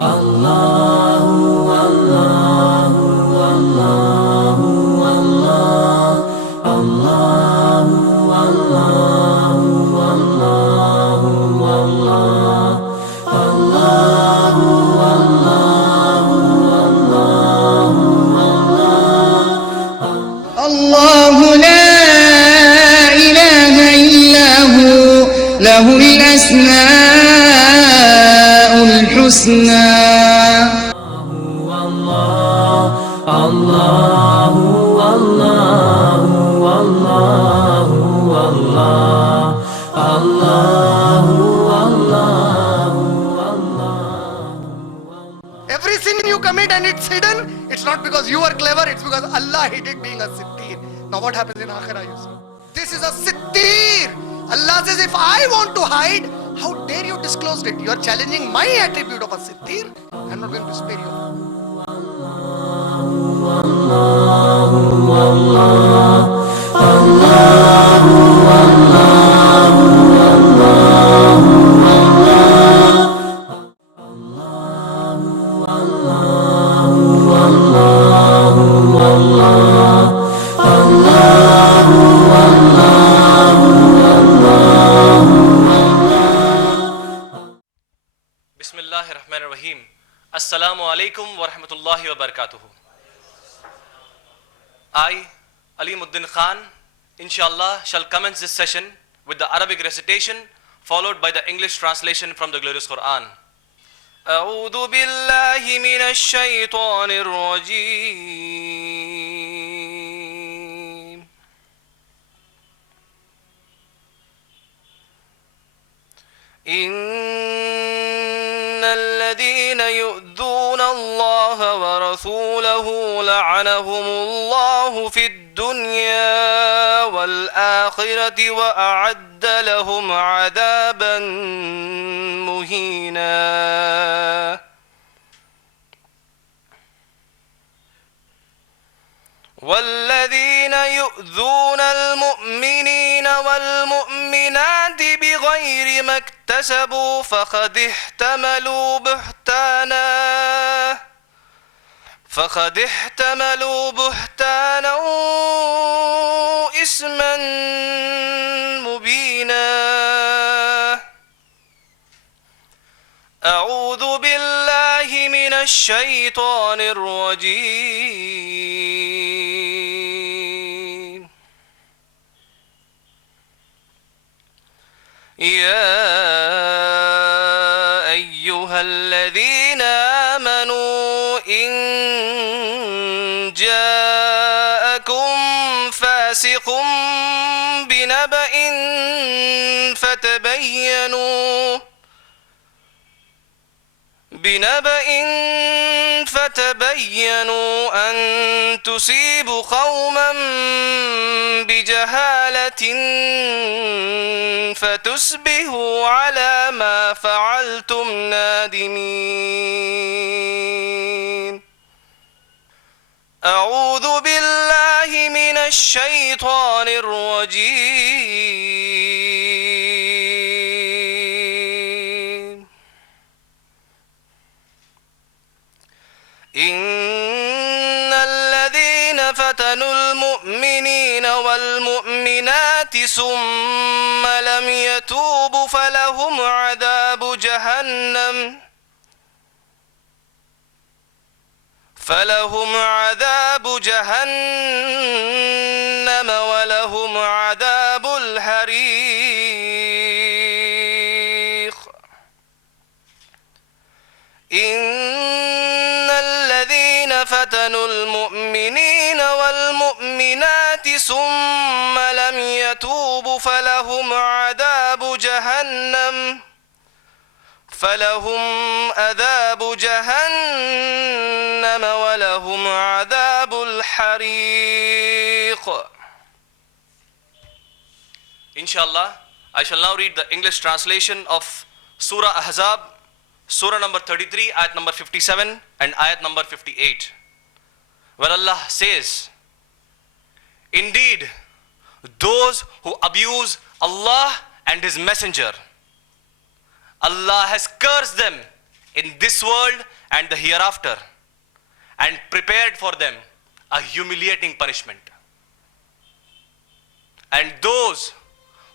الله لا إله إلا هو له الأسماء الحسنى. Every sin you commit and it's hidden, it's not because you are clever, it's because Allah hated being a sittir. Now what happens in Akhirah, you see? This is a sittir. Allah says, if I want to hide, how dare you disclose it? You are challenging my attribute of a sittir. I'm not going to spare you. Bismillahirrahmanirrahim. Assalamu alaikum wa rahmatullahi wa barakatuhu. I, Alimuddin Khan, inshallah, shall commence this session with the Arabic recitation followed by the English translation from the glorious Quran. أعوذ بالله من الشيطان الرجيم. إن الذين يؤذون الله ورسوله لعنهم الله في الدنيا والآخرة وأعد لهم عذابا مهينا. والذين يؤذون المؤمنين والمؤمنات بغير ما اكتسبوا فقد احتملوا بهتانا إثما مبينا. أعوذ بالله من الشيطان الرجيم. يا أيها الذين آمنوا إن جاءكم فاسق بنبأ فتبينوا أن تصيبوا قوما بجهالة فتصبحوا على ما فعلتم نادمين. أعوذ بالله من الشيطان الرجيم. إن الذين فتنوا المؤمنين والمؤمنات ثم لم يتوبوا فلهم عذاب جهنم ولهم عذاب الحريق. إن الذين فتنوا المؤمنين والمؤمنات ثم لم يتوبوا فلهم عذاب جهنم ولهم عذاب الحريق. Inshallah, I shall now read the English translation of Surah Ahzab, Surah number 33, ayat number 57 and ayat number 58, where Allah says, indeed, those who abuse Allah and His Messenger, Allah has cursed them in this world and the hereafter, and prepared for them a humiliating punishment. And those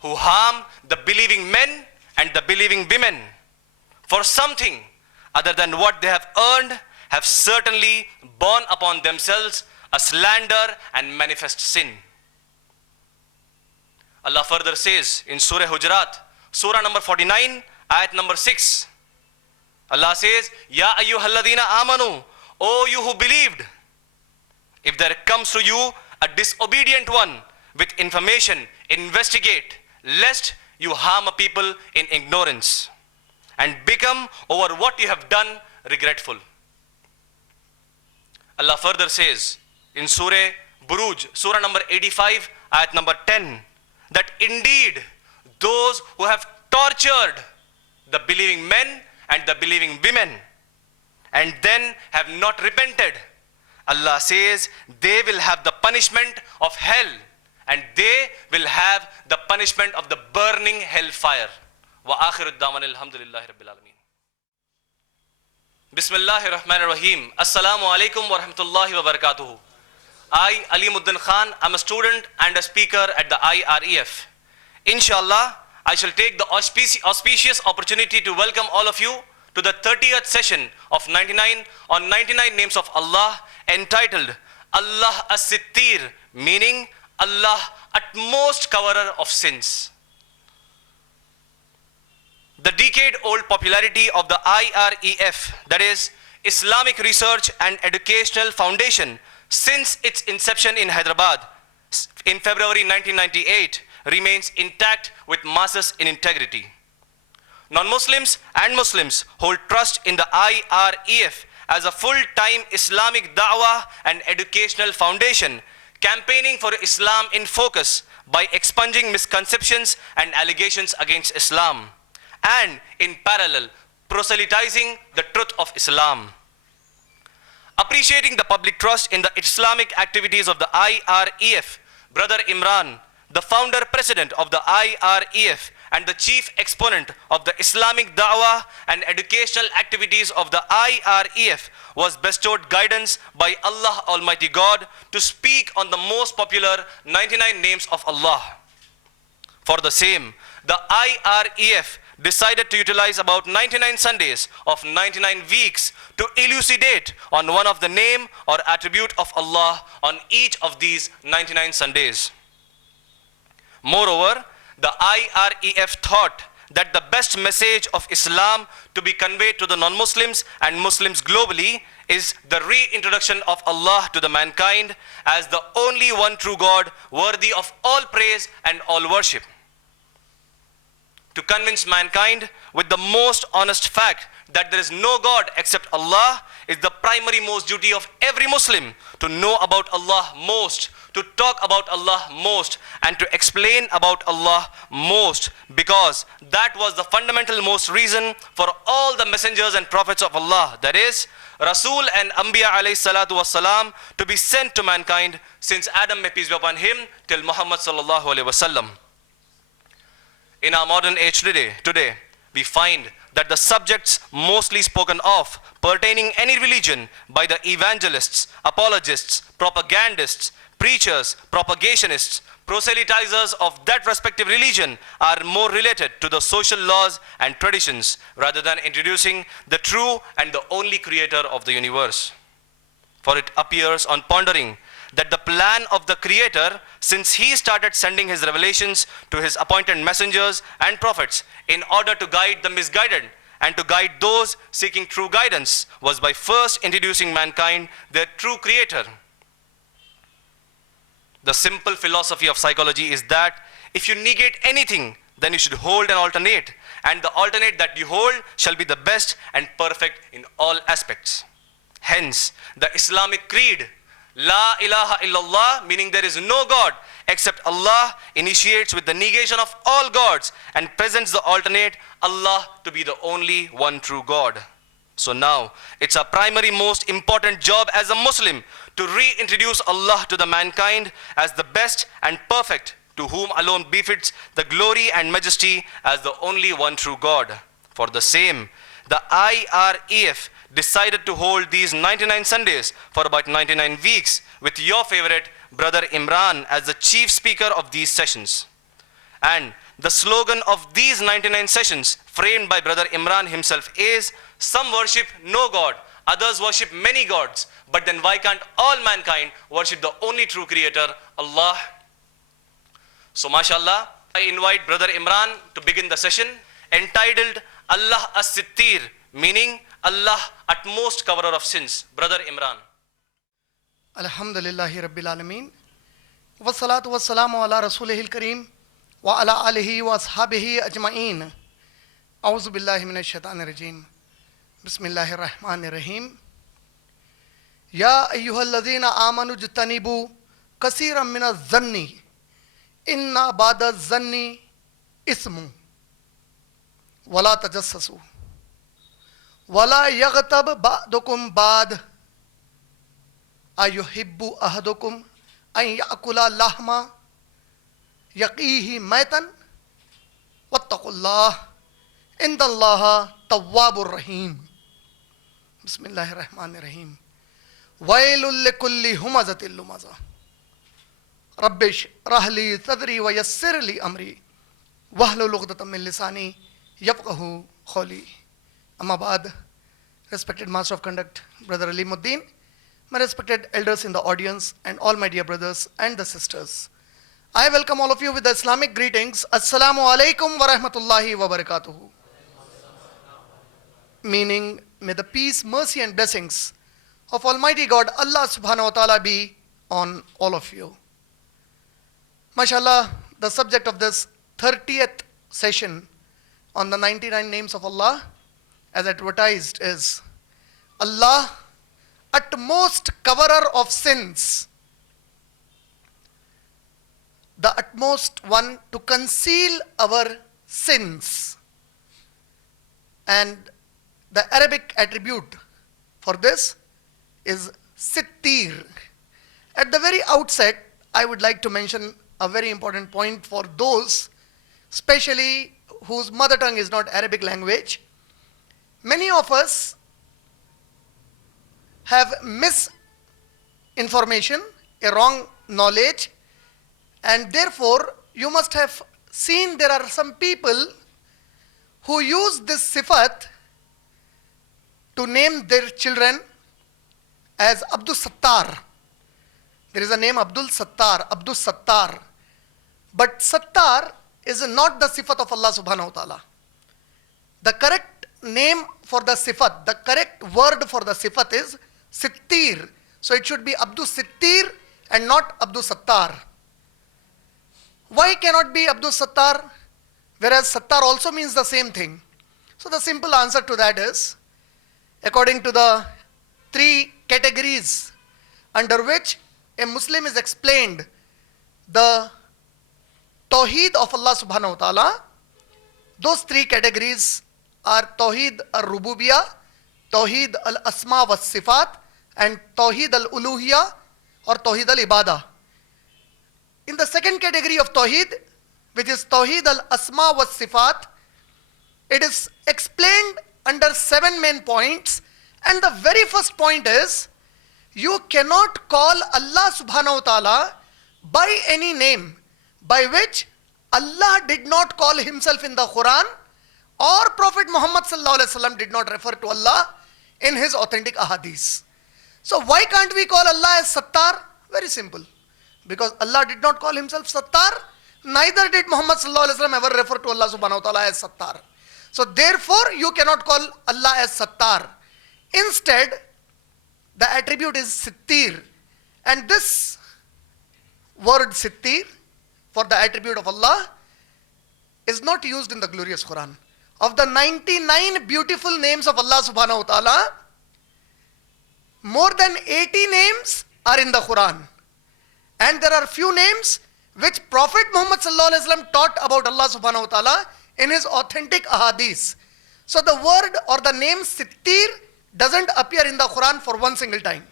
who harm the believing men and the believing women for something other than what they have earned have certainly borne upon themselves a slander and manifest sin. Allah further says in Surah Hujurat, Surah number 49, ayat number 6. Allah says, Ya ayyuhalladhina amanu, O you who believed, if there comes to you a disobedient one with information, investigate, lest you harm a people in ignorance and become over what you have done regretful. Allah further says in Surah Buruj, Surah number 85, ayat number 10, that indeed those who have tortured the believing men and the believing women and then have not repented, Allah says they will have the punishment of hell and they will have the punishment of the burning hellfire. Wa akhiru da'wana alhamdulillahi rabbil alameen. Bismillahir Rahmanir Rahim. Assalamu alaikum wa rahmatullahi wa barakatuhu. I, Ali Muddin Khan, am a student and a speaker at the IREF. Inshallah, I shall take the auspicious opportunity to welcome all of you to the 30th session of 99 on 99 names of Allah, entitled Allah As-Sittir, meaning Allah, utmost coverer of sins. The decade-old popularity of the IREF, that is Islamic Research and Educational Foundation, since its inception in Hyderabad in February 1998, remains intact with masses in integrity. Non-Muslims and Muslims hold trust in the IREF as a full-time Islamic da'wah and educational foundation, campaigning for Islam in focus by expunging misconceptions and allegations against Islam, and in parallel, proselytizing the truth of Islam. Appreciating the public trust in the Islamic activities of the IREF, Brother Imran, the founder president of the IREF and the chief exponent of the Islamic da'wah and educational activities of the IREF, was bestowed guidance by Allah Almighty God to speak on the most popular 99 names of Allah. For the same, the IREF decided to utilize about 99 Sundays of 99 weeks to elucidate on one of the name or attribute of Allah on each of these 99 Sundays. Moreover, the IREF thought that the best message of Islam to be conveyed to the non-Muslims and Muslims globally is the reintroduction of Allah to the mankind as the only one true God worthy of all praise and all worship. To convince mankind with the most honest fact that there is no God except Allah is the primary most duty of every Muslim, to know about Allah most, to talk about Allah most, and to explain about Allah most, because that was the fundamental most reason for all the messengers and prophets of Allah, that is, Rasul and Anbiya alayhi salatu wassalam, to be sent to mankind since Adam, may peace be upon him, till Muhammad sallallahu alayhi wasallam. In our modern age today, we find that the subjects mostly spoken of pertaining any religion by the evangelists, apologists, propagandists, preachers, propagationists, proselytizers of that respective religion are more related to the social laws and traditions rather than introducing the true and the only creator of the universe. For it appears on pondering that the plan of the Creator, since he started sending his revelations to his appointed messengers and prophets in order to guide the misguided and to guide those seeking true guidance, was by first introducing mankind their true Creator. The simple philosophy of psychology is that if you negate anything, then you should hold an alternate, and the alternate that you hold shall be the best and perfect in all aspects. Hence, the Islamic creed, La ilaha illallah, meaning there is no God except Allah, initiates with the negation of all gods and presents the alternate, Allah, to be the only one true God. So now, it's our primary most important job as a Muslim to reintroduce Allah to the mankind as the best and perfect, to whom alone befits the glory and majesty as the only one true God. For the same, the IREF decided to hold these 99 Sundays for about 99 weeks with your favorite Brother Imran as the chief speaker of these sessions. And the slogan of these 99 sessions, framed by Brother Imran himself, is, some worship no God, others worship many gods, but then why can't all mankind worship the only true creator, Allah? So mashallah, I invite Brother Imran to begin the session entitled Allah As-Sittir, meaning Allah, utmost coverer of sins. Brother Imran. Alhamdulillahi Rabbil Alameen. Wassalatu wassalamu ala Rasulihil Kareem wa ala alihi wa ashabihi ajma'een. A'udhu billahi minash shaitanir rajim. Bismillahir Rahmanir Rahim. Ya ayyuhalladhina amanu jtanibu kaseeran minaz zanni inna ba'da zanni ismu wala tajassasu wala yaghtab ba'dukum ba'd ayuhibbu ahadukum an ya'kula lahma yaqihi maitan wattaqullah indallaha tawwabur rahim. Bismillahir Rahmanir Rahim. Wailul likulli humazatil lumaza. Rabbish rahli sadri wa yassir li amri wahlul 'uqdatam min lisani yafqahu qawli. Amma ba'd. Respected Master of Conduct, Brother Alimuddin, my respected elders in the audience, and all my dear brothers and the sisters, I welcome all of you with the Islamic greetings. Assalamu alaikum wa rahmatullahi wa barakatuhu. Meaning, may the peace, mercy and blessings of Almighty God, Allah subhanahu wa ta'ala, be on all of you. MashaAllah, the subject of this 30th session on the 99 names of Allah, as advertised, is Allah, utmost coverer of sins, the utmost one to conceal our sins. And the Arabic attribute for this is Sittir. At the very outset, I would like to mention a very important point for those, especially whose mother tongue is not Arabic language. Many of us have misinformation, a wrong knowledge, and therefore you must have seen there are some people who use this sifat to name their children as Abdul Sattar. There is a name Abdul Sattar, Abdul Sattar. But Sattar is not the sifat of Allah subhanahu wa ta'ala. The correct name for the sifat, the correct word for the sifat is Sittir. So it should be Abdul Sittir and not Abdul Sattar. Why cannot be Abdul Sattar, whereas Sattar also means the same thing? So the simple answer to that is, according to the three categories under which a Muslim is explained the Tawheed of Allah subhanahu wa ta'ala, those three categories are Tawheed al-Rububiyah, Tawheed al-Asma wa Sifat, and Tawheed al-Uluhiyah or Tawheed al-Ibadah. In the second category of Tawheed, which is Tawheed al-Asma wa Sifat, it is explained under 7 main points, and the very first point is, you cannot call Allah subhanahu wa ta'ala by any name by which Allah did not call himself in the Quran, or Prophet Muhammad sallallahu alaihi wasallam did not refer to Allah in his authentic ahadith. So why can't we call Allah as Sattar? Very simple. Because Allah did not call himself Sattar, neither did Muhammad sallallahu alaihi wasallam ever refer to Allah subhanahu wa ta'ala as Sattar. So therefore you cannot call Allah as Sattar. Instead, the attribute is Sittir. And this word Sittir for the attribute of Allah is not used in the glorious Quran. Of the 99 beautiful names of Allah subhanahu wa ta'ala, more than 80 names are in the Quran. And there are few names which Prophet Muhammad sallallahu alaihi wasallam taught about Allah subhanahu wa ta'ala in his authentic ahadith. So the word or the name Sittir doesn't appear in the Quran for one single time.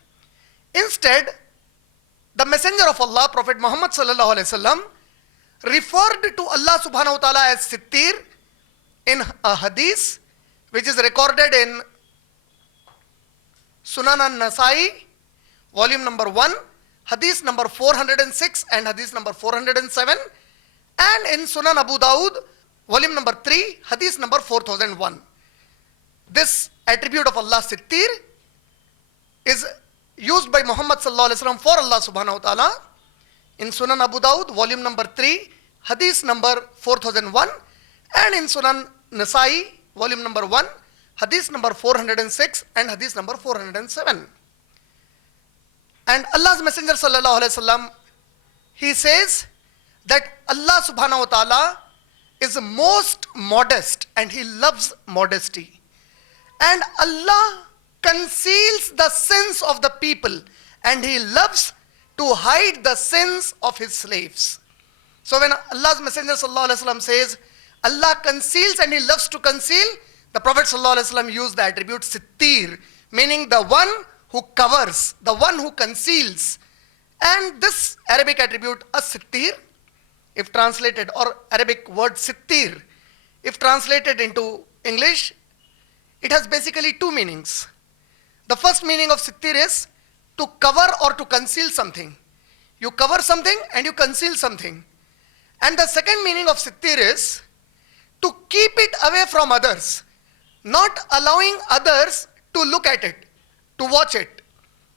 Instead, the messenger of Allah, Prophet Muhammad sallallahu alaihi wasallam, referred to Allah subhanahu wa ta'ala as Sittir in a hadith which is recorded in Sunan an-Nasai, volume number 1, hadith number 406 and hadith number 407, and in Sunan Abu Dawud, volume number 3, hadith number 4001. This attribute of Allah Sittir is used by Muhammad sallallahu alaihi wasallam for Allah subhanahu wa ta'ala in Sunan Abu Dawud, volume number 3, hadith number 4001, and in Sunan Nasai, volume number 1, hadith number 406 and hadith number 407. And Allah's Messenger sallallahu alaihi wasallam, he says that Allah subhanahu wa ta'ala is most modest and he loves modesty. And Allah conceals the sins of the people and he loves to hide the sins of his slaves. So when Allah's Messenger sallallahu alaihi wasallam says Allah conceals and he loves to conceal, the Prophet sallallahu alaihi wasallam used the attribute Sittir, meaning the one who covers, the one who conceals. And this Arabic attribute as-Sittir, if translated, or Arabic word Sittir, if translated into English, it has basically two meanings. The first meaning of Sittir is to cover or to conceal something. You cover something and you conceal something. And the second meaning of Sittir is to keep it away from others, not allowing others to look at it, to watch it.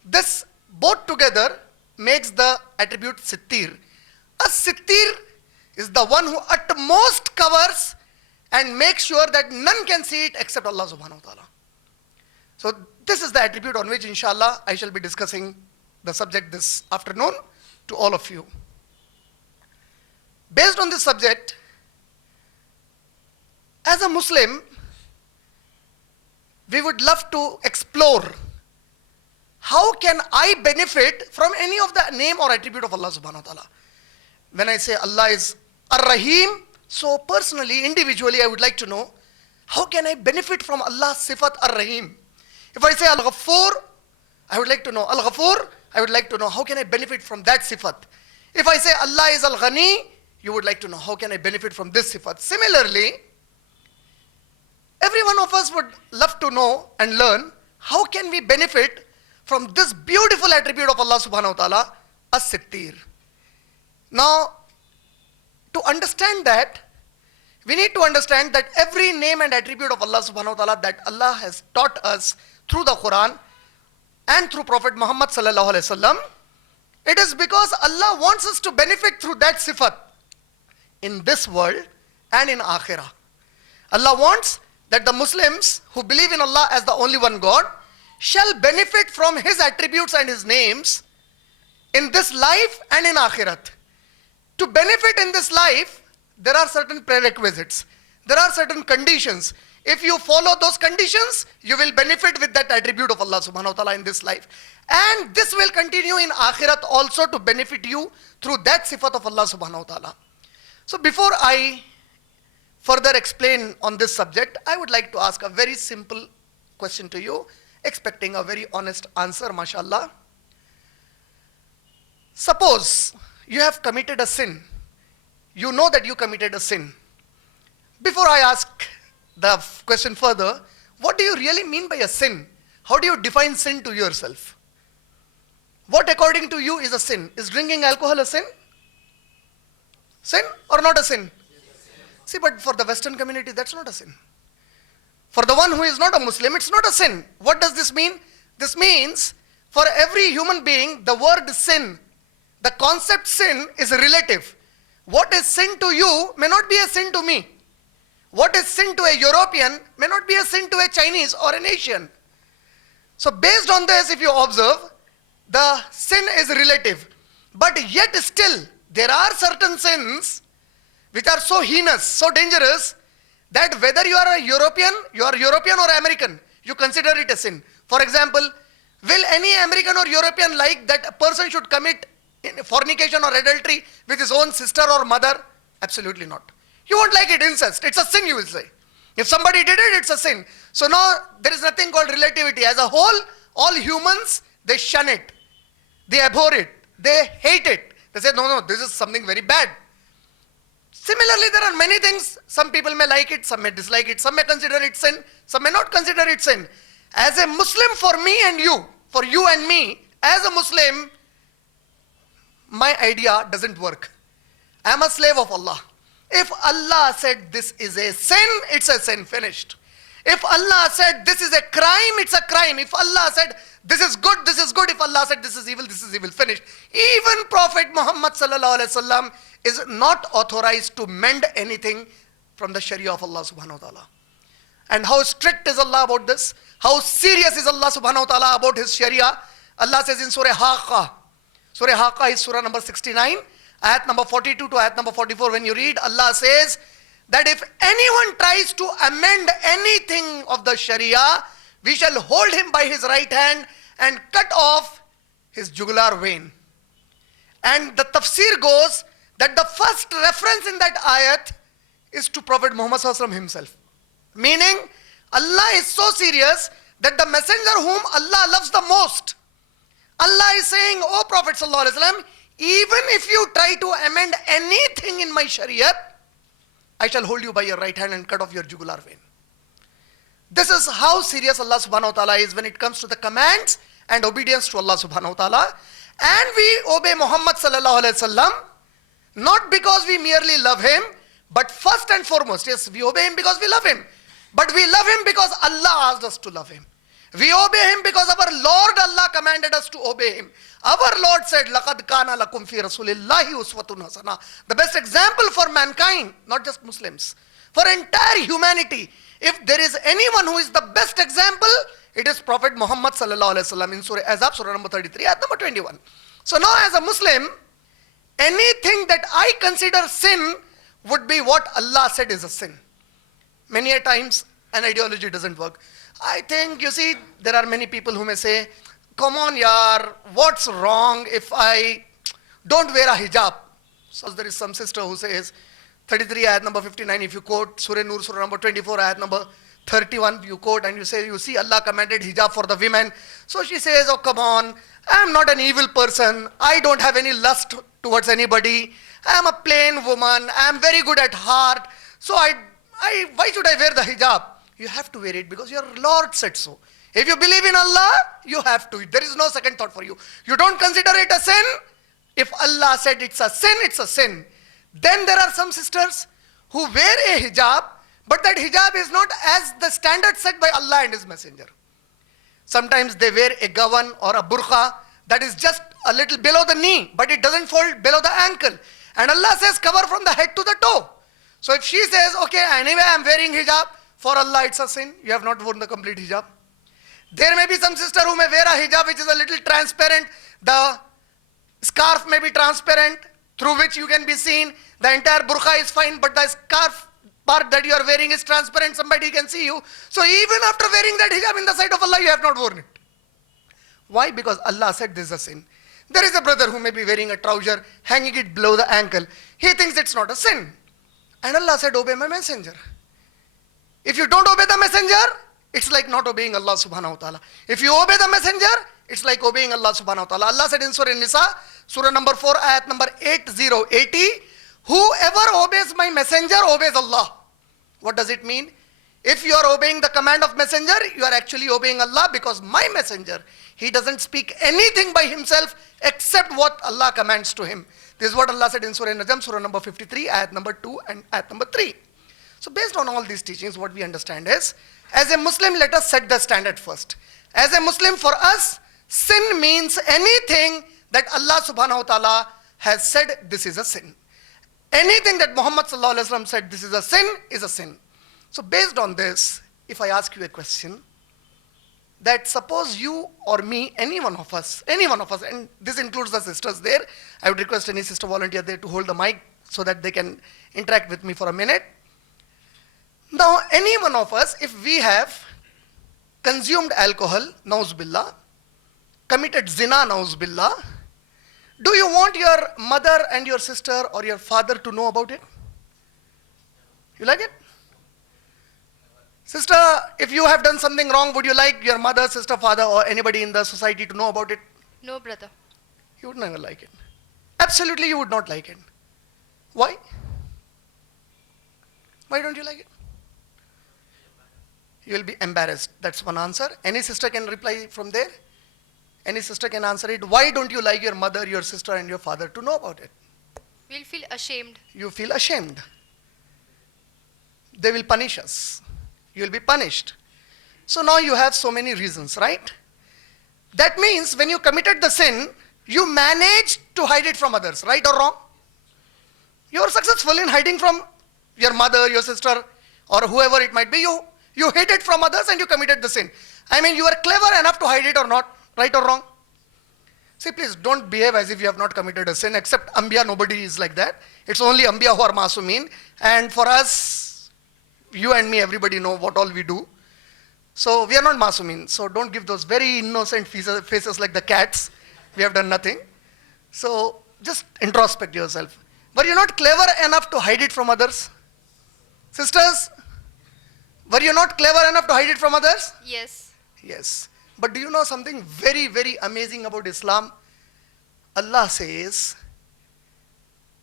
This both together makes the attribute Sittir. A Sittir is the one who at most covers and makes sure that none can see it except Allah subhanahu wa ta'ala. So this is the attribute on which inshallah I shall be discussing the subject this afternoon to all of you. Based on this subject, as a Muslim, we would love to explore how can I benefit from any of the name or attribute of Allah subhanahu wa ta'ala. When I say Allah is Ar-Rahim, so personally, individually, I would like to know how can I benefit from Allah's sifat Ar-Rahim. If I say Al-Ghafur, I would like to know Al-Ghafur, I would like to know how can I benefit from that sifat. If I say Allah is Al-Ghani, you would like to know how can I benefit from this sifat. Similarly, every one of us would love to know and learn how can we benefit from this beautiful attribute of Allah subhanahu wa ta'ala, as-Sittir. Now, to understand that, we need to understand that every name and attribute of Allah subhanahu wa ta'ala that Allah has taught us through the Quran and through Prophet Muhammad sallallahu alaihi wasallam, it is because Allah wants us to benefit through that sifat in this world and in Akhirah. Allah wants that the Muslims who believe in Allah as the only one God shall benefit from his attributes and his names in this life and in Akhirat. To benefit in this life, there are certain prerequisites. There are certain conditions. If you follow those conditions, you will benefit with that attribute of Allah subhanahu wa ta'ala in this life. And this will continue in Akhirat also to benefit you through that sifat of Allah subhanahu wa ta'ala. So before I further explain on this subject, I would like to ask a very simple question to you, expecting a very honest answer, mashallah. Suppose you have committed a sin. You know that you committed a sin. Before I ask the question further, what do you really mean by a sin? How do you define sin to yourself? What according to you is a sin? Is drinking alcohol a sin? Sin or not a sin? See, but for the Western community, that's not a sin. For the one who is not a Muslim, it's not a sin. What does this mean? This means for every human being, the word sin, the concept sin is relative. What is sin to you may not be a sin to me. What is sin to a European may not be a sin to a Chinese or an Asian. So based on this, if you observe, the sin is relative. But yet still, there are certain sins which are so heinous, so dangerous, that whether you are European or American, you consider it a sin. For example, will any American or European like that a person should commit fornication or adultery with his own sister or mother? Absolutely not. You won't like it, incest. It's a sin, you will say. If somebody did it, it's a sin. So now there is nothing called relativity. As a whole, all humans, they shun it. They abhor it. They hate it. They say, no, this is something very bad. Similarly, there are many things. Some people may like it, some may dislike it, some may consider it sin, some may not consider it sin. As a Muslim, for me and you, for you and me, as a Muslim, my idea doesn't work. I am a slave of Allah. If Allah said this is a sin, it's a sin, finished. If Allah said this is a crime, it's a crime. If Allah said this is good, this is good. If Allah said this is evil, finished. Even Prophet Muhammad sallallahu alaihi wasallam is not authorized to mend anything from the Sharia of Allah subhanahu wa ta'ala. And how strict is Allah about this? How serious is Allah subhanahu wa ta'ala about His Sharia? Allah says in Surah Haqqa. Surah Haqqa is Surah number 69, ayat number 42 to ayat number 44. When you read, Allah says that if anyone tries to amend anything of the Sharia, we shall hold him by his right hand and cut off his jugular vein. And the tafsir goes that the first reference in that ayat is to Prophet Muhammad sallallahu alaihi wasallam himself. Meaning, Allah is so serious that the messenger whom Allah loves the most, Allah is saying, "O Prophet sallallahu alaihi wasallam, even if you try to amend anything in my Shariat, I shall hold you by your right hand and cut off your jugular vein." This is how serious Allah subhanahu wa ta'ala is when it comes to the commands and obedience to Allah subhanahu wa ta'ala. And we obey Muhammad sallallahu alaihi wasallam not because we merely love him, but first and foremost, yes, we obey him because we love him. But we love him because Allah asked us to love him. We obey him because our Lord Allah commanded us to obey him. Our Lord said, "Laqad kana lakum fi rasulillahi uswatun hasana." The best example for mankind, not just Muslims, for entire humanity. If there is anyone who is the best example, it is Prophet Muhammad sallallahu alaihi wasallam in Surah Ahzab, Surah number 33, ayat number 21. So now as a Muslim, anything that I consider sin would be what Allah said is a sin. Many a times an ideology doesn't work. I think, you see, there are many people who may say, "Come on yaar, what's wrong if I don't wear a hijab?" So there is some sister who says, 33 ayat number 59, if you quote Surah Nur, Surah number 24, ayat number 31, you quote and you say, "You see, Allah commanded hijab for the women." So she says, "Oh, come on, I am not an evil person. I don't have any lust towards anybody. I am a plain woman. I am very good at heart. So why should I wear the hijab?" You have to wear it because your Lord said so. If you believe in Allah, you have to. There is no second thought for you. You don't consider it a sin. If Allah said it's a sin, it's a sin. Then there are some sisters who wear a hijab, but that hijab is not as the standard set by Allah and His Messenger. Sometimes they wear a gawan or a burqa that is just a little below the knee, but it doesn't fall below the ankle. And Allah says cover from the head to the toe. So if she says, "Okay, anyway I am wearing hijab," for Allah it's a sin. You have not worn the complete hijab. There may be some sister who may wear a hijab which is a little transparent. The scarf may be transparent through which you can be seen. The entire burqa is fine, but the scarf part that you are wearing is transparent. Somebody can see you. So even after wearing that hijab in the sight of Allah, you have not worn it. Why? Because Allah said this is a sin. There is a brother who may be wearing a trouser, hanging it below the ankle. He thinks it's not a sin. And Allah said, "Obey my messenger." If you don't obey the messenger, it's like not obeying Allah subhanahu wa ta'ala. If you obey the messenger, it's like obeying Allah subhanahu wa ta'ala. Allah said in Surah Nisa, Surah number 4, ayat number 80, "Whoever obeys my messenger obeys Allah." What does it mean? If you are obeying the command of messenger, you are actually obeying Allah, because my messenger, he doesn't speak anything by himself except what Allah commands to him. This is what Allah said in Surah Najm, Surah number 53, ayat number 2 and ayat number 3. So based on all these teachings, what we understand is, as a Muslim, let us set the standard first. As a Muslim, for us, sin means anything that Allah subhanahu wa ta'ala has said this is a sin. Anything that Muhammad sallallahu alaihi wasallam said this is a sin, is a sin. So based on this, if I ask you a question, that suppose you or me, any one of us, and this includes the sisters there, I would request any sister volunteer there to hold the mic so that they can interact with me for a minute. Now, any one of us, if we have consumed alcohol, nauz billah, committed zina, nauz billah, do you want your mother and your sister or your father to know about it? You like it? Sister, if you have done something wrong, would you like your mother, sister, father, or anybody in the society to know about it? No, brother. You would never like it. Absolutely, you would not like it. Why? Why don't you like it? You will be embarrassed. That's one answer. Any sister can reply from there? Any sister can answer it. Why don't you like your mother, your sister, and your father to know about it? We'll feel ashamed. You feel ashamed. They will punish us. You will be punished. So now you have so many reasons, right? That means when you committed the sin, you managed to hide it from others, right or wrong? You are successful in hiding from your mother, your sister, or whoever it might be. You hid it from others and you committed the sin. I mean, you are clever enough to hide it or not, right or wrong? See, please don't behave as if you have not committed a sin. Except Anbiya, nobody is like that. It's only Anbiya who are Masumin. And for us, you and me, everybody know what all we do. So we are not Masumin. So don't give those very innocent faces like the cats. We have done nothing. So just introspect yourself. Were you not clever enough to hide it from others? Sisters, were you not clever enough to hide it from others? Yes. Yes. But do you know something very, very amazing about Islam? Allah says,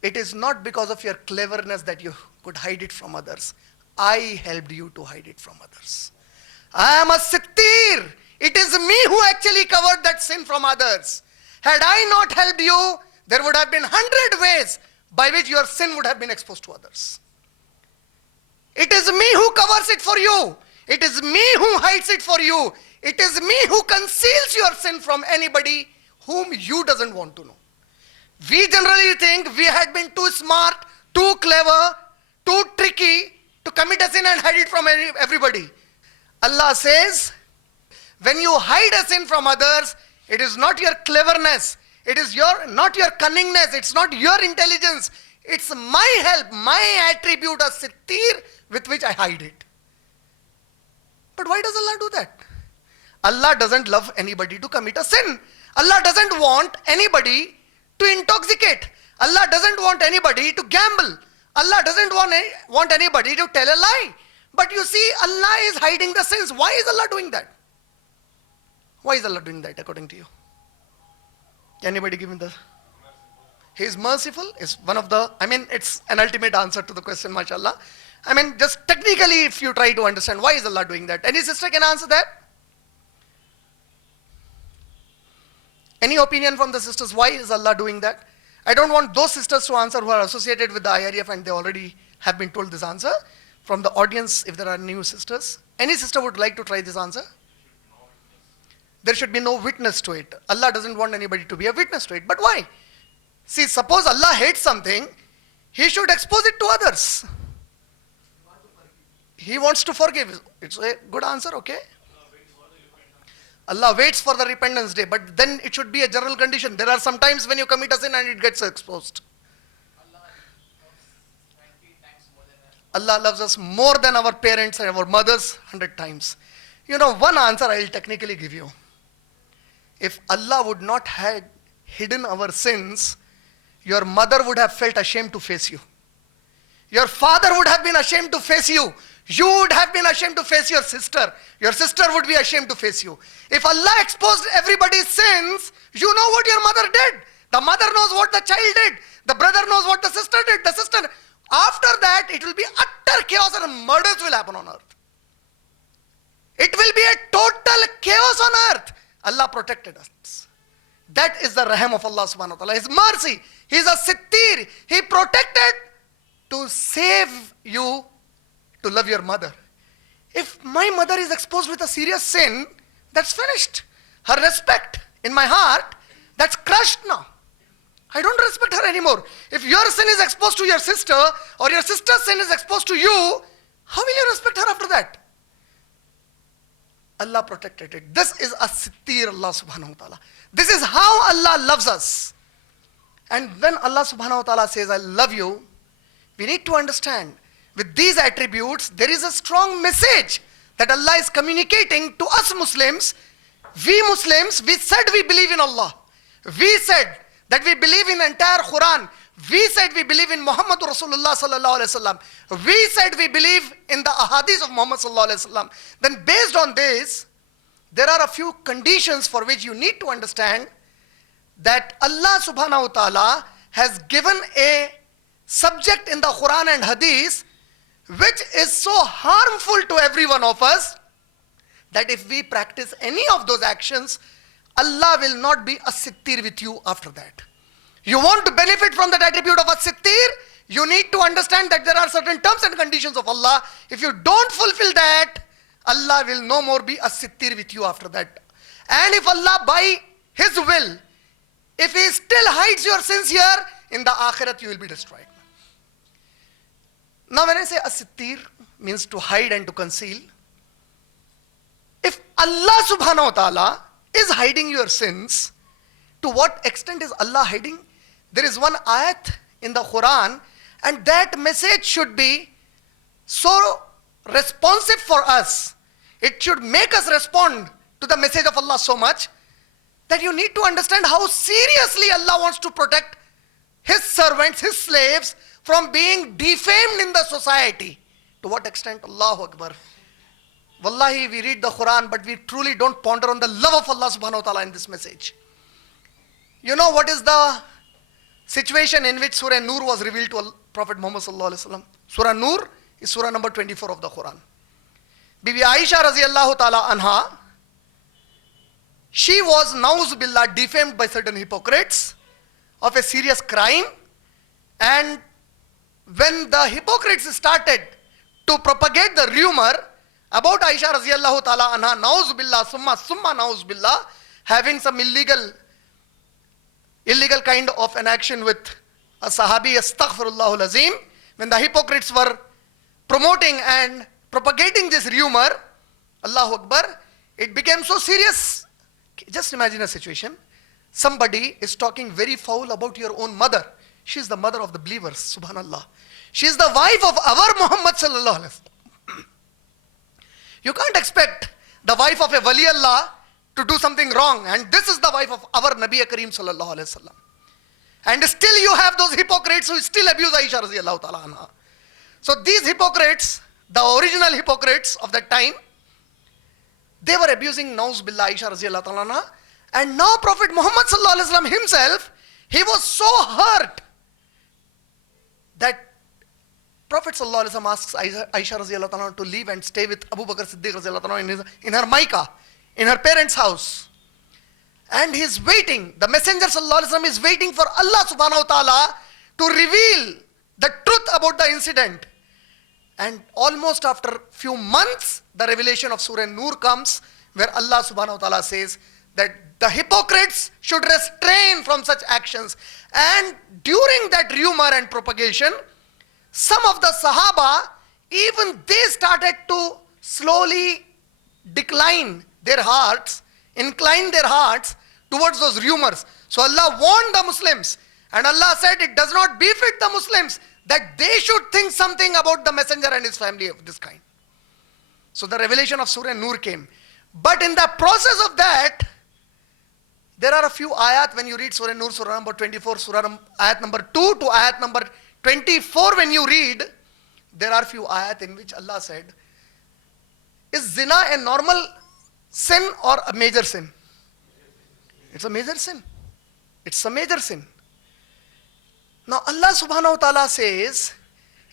it is not because of your cleverness that you could hide it from others. I helped you to hide it from others. I am a sittir. It is me who actually covered that sin from others. Had I not helped you, there would have been 100 ways by which your sin would have been exposed to others. It is me who covers it for you. It is me who hides it for you. It is me who conceals your sin from anybody whom you doesn't want to know. We generally think we had been too smart, too clever, too tricky to commit a sin and hide it from everybody. Allah says, when you hide a sin from others, it is not your cleverness, it is not your cunningness, it's not your intelligence, it's my help, my attribute, a sittir with which I hide it. But why does Allah do that? Allah doesn't love anybody to commit a sin. Allah doesn't want anybody to intoxicate. Allah doesn't want anybody to gamble. Allah doesn't want anybody to tell a lie. But you see, Allah is hiding the sins. Why is Allah doing that? Why is Allah doing that according to you? Can anybody give me the... He is merciful is one of the... it's an ultimate answer to the question, mashallah. Just technically, if you try to understand why is Allah doing that. Any sister can answer that? Any opinion from the sisters? Why is Allah doing that? I don't want those sisters to answer who are associated with the IRF and they already have been told this answer. From the audience, if there are new sisters. Any sister would like to try this answer? There should be no witness to it. Allah doesn't want anybody to be a witness to it. But why? See, suppose Allah hates something, He should expose it to others. He wants to forgive. It's a good answer, okay? Allah waits for the repentance day, but then it should be a general condition. There are some times when you commit a sin and it gets exposed. Allah loves us more than our parents and our mothers 100 times. One answer I will technically give you. If Allah would not have hidden our sins, your mother would have felt ashamed to face you. Your father would have been ashamed to face you. You would have been ashamed to face your sister. Your sister would be ashamed to face you. If Allah exposed everybody's sins, you know what your mother did. The mother knows what the child did. The brother knows what the sister did. The sister... After that, it will be utter chaos and murders will happen on earth. It will be a total chaos on earth. Allah protected us. That is the raham of Allah subhanahu wa ta'ala. His mercy. He is a sittir. He protected to save you to love your mother. If my mother is exposed with a serious sin, that's finished. Her respect in my heart, that's crushed now. I don't respect her anymore. If your sin is exposed to your sister, or your sister's sin is exposed to you, how will you respect her after that? Allah protected it. This is a sittir Allah subhanahu wa ta'ala. This is how Allah loves us. And when Allah subhanahu wa ta'ala says, I love you, we need to understand, with these attributes, there is a strong message that Allah is communicating to us Muslims. We Muslims, we said we believe in Allah. We said that we believe in entire Quran. We said we believe in Muhammad Rasulullah sallallahu alaihi wasallam. We said we believe in the ahadith of Muhammad sallallahu alaihi wasallam. Then based on this, there are a few conditions for which you need to understand that Allah subhanahu wa ta'ala has given a subject in the Quran and Hadith which is so harmful to every one of us, that if we practice any of those actions, Allah will not be a sittir with you after that. You want to benefit from that attribute of a sittir, you need to understand that there are certain terms and conditions of Allah. If you don't fulfill that, Allah will no more be a sittir with you after that. And if Allah by His will, if He still hides your sins here, in the akhirat you will be destroyed. Now when I say a sittir, means to hide and to conceal. If Allah subhanahu wa ta'ala is hiding your sins, to what extent is Allah hiding? There is one ayat in the Quran, and that message should be so responsive for us. It should make us respond to the message of Allah so much that you need to understand how seriously Allah wants to protect His servants, His slaves, from being defamed in the society. To what extent? Allahu Akbar. Wallahi, we read the Quran, but we truly don't ponder on the love of Allah subhanahu wa ta'ala in this message. You know what is the situation in which Surah Nur was revealed to Prophet Muhammad sallallahu alaihi wasallam? Surah Nur is Surah number 24 of the Quran. Bibi Aisha raziyallahu ta'ala anha, she was, na'uz billah, defamed by certain hypocrites of a serious crime. And when the hypocrites started to propagate the rumor about Aisha raziyallahu ta'ala anha, na'uz billah, summa na'uz billah, having some illegal kind of an action with a sahabi, astaghfirullah al-azim, when the hypocrites were promoting and propagating this rumor, Allahu Akbar, it became so serious. Just imagine a situation. Somebody is talking very foul about your own mother. She is the mother of the believers, subhanallah. She is the wife of our Muhammad sallallahu alaihi wasallam. You can't expect the wife of a wali Allah to do something wrong, and this is the wife of our Nabi Kareem sallallahu alaihi wasallam. And still you have those hypocrites who still abuse Aisha radhiyallahu ta'ala anha. So these hypocrites, the original hypocrites of that time, they were abusing na'uz billah Aisha radhiyallahu ta'ala anha. And now Prophet Muhammad sallallahu alaihi wasallam himself, he was so hurt that Prophet sallallahu alaihi wasallam asks Aisha radhiyallahu ta'ala anha to leave and stay with Abu Bakr Siddiq radhiyallahu ta'ala anha in her maika, in her parents' house. And he is waiting. The Messenger sallallahu alaihi wasallam is waiting for Allah subhanahu wa ta'ala to reveal the truth about the incident. And almost after few months, the revelation of Surah Nur comes, where Allah subhanahu wa ta'ala says that the hypocrites should restrain from such actions. And during that rumor and propagation, some of the Sahaba, even they started to slowly incline their hearts towards those rumors. So Allah warned the Muslims, and Allah said it does not befit the Muslims that they should think something about the Messenger and his family of this kind. So the revelation of Surah Nur came. But in the process of that, there are a few ayat when you read Surah Nur, Surah number 24, ayat number 2 to ayat number 24, when you read, there are few ayat in which Allah said, is zina a normal sin or a major sin? It's a major sin. It's a major sin. Now Allah subhanahu wa ta'ala says,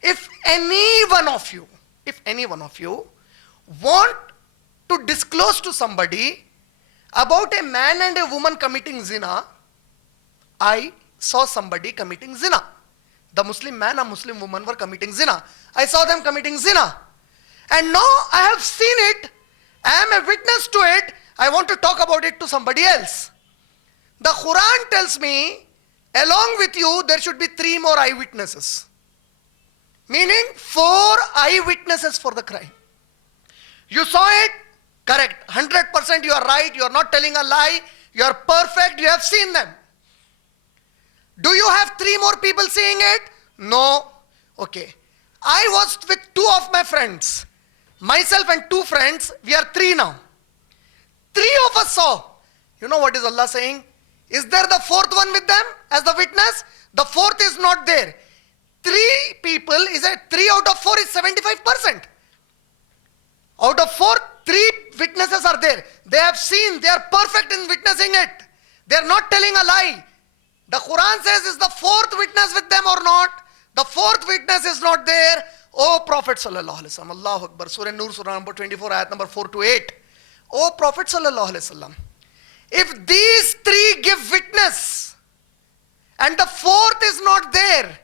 if any one of you want to disclose to somebody about a man and a woman committing zina, I saw somebody committing zina. The Muslim man and Muslim woman were committing zina. I saw them committing zina. And now I have seen it. I am a witness to it. I want to talk about it to somebody else. The Quran tells me, along with you, there should be 3 more eyewitnesses. Meaning 4 eyewitnesses for the crime. You saw it? Correct. 100% you are right. You are not telling a lie. You are perfect. You have seen them. Do you have 3 more people seeing it? No. Okay. I was with 2 of my friends. Myself and 2 friends. We are 3 now. 3 of us saw. You know what is Allah saying? Is there the 4th one with them as the witness? The 4th is not there. 3 people is a 3 out of 4 is 75%. Out of 4, 3 witnesses are there. They have seen, they are perfect in witnessing it. They are not telling a lie. The Quran says, is the 4th witness with them or not? The 4th witness is not there. O Prophet sallallahu alaihi wasallam, Allahu Akbar, Surah Nur, Surah number 24, ayat number 4 to 8. O Prophet sallallahu alaihi wasallam, if these three give witness and the fourth is not there,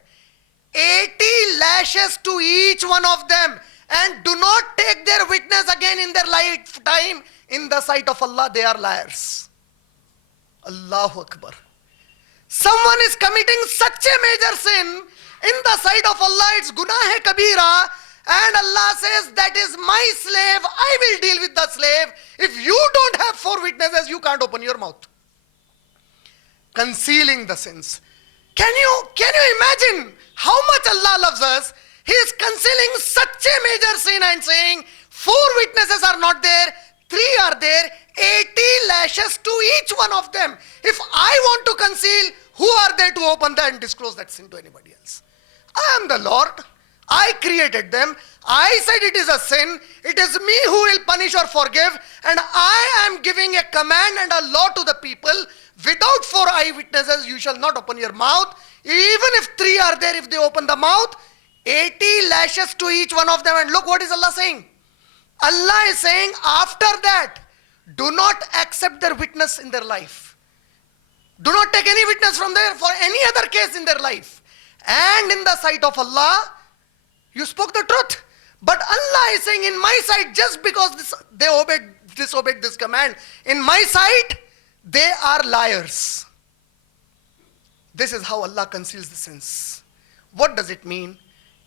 80 lashes to each one of them, and do not take their witness again in their lifetime. In the sight of Allah, they are liars. Allahu Akbar. Someone is committing such a major sin, in the sight of Allah it's gunah kabira, and Allah says, that is my slave, I will deal with the slave. If you don't have four witnesses, you can't open your mouth. Concealing the sins. Can you imagine how much Allah loves us? He is concealing such a major sin and saying, four witnesses are not there, three are there, 80 lashes to each one of them. If I want to conceal, who are they to open that and disclose that sin to anybody else? I am the Lord. I created them. I said it is a sin. It is me who will punish or forgive. And I am giving a command and a law to the people. Without four eyewitnesses, you shall not open your mouth. Even if three are there, if they open the mouth, 80 lashes to each one of them. And look what is Allah saying. Allah is saying, after that, do not accept their witness in their life. Do not take any witness from there for any other case in their life. And in the sight of Allah, you spoke the truth. But Allah is saying, in my sight, just because they disobeyed this command, in my sight, they are liars. This is how Allah conceals the sins. What does it mean?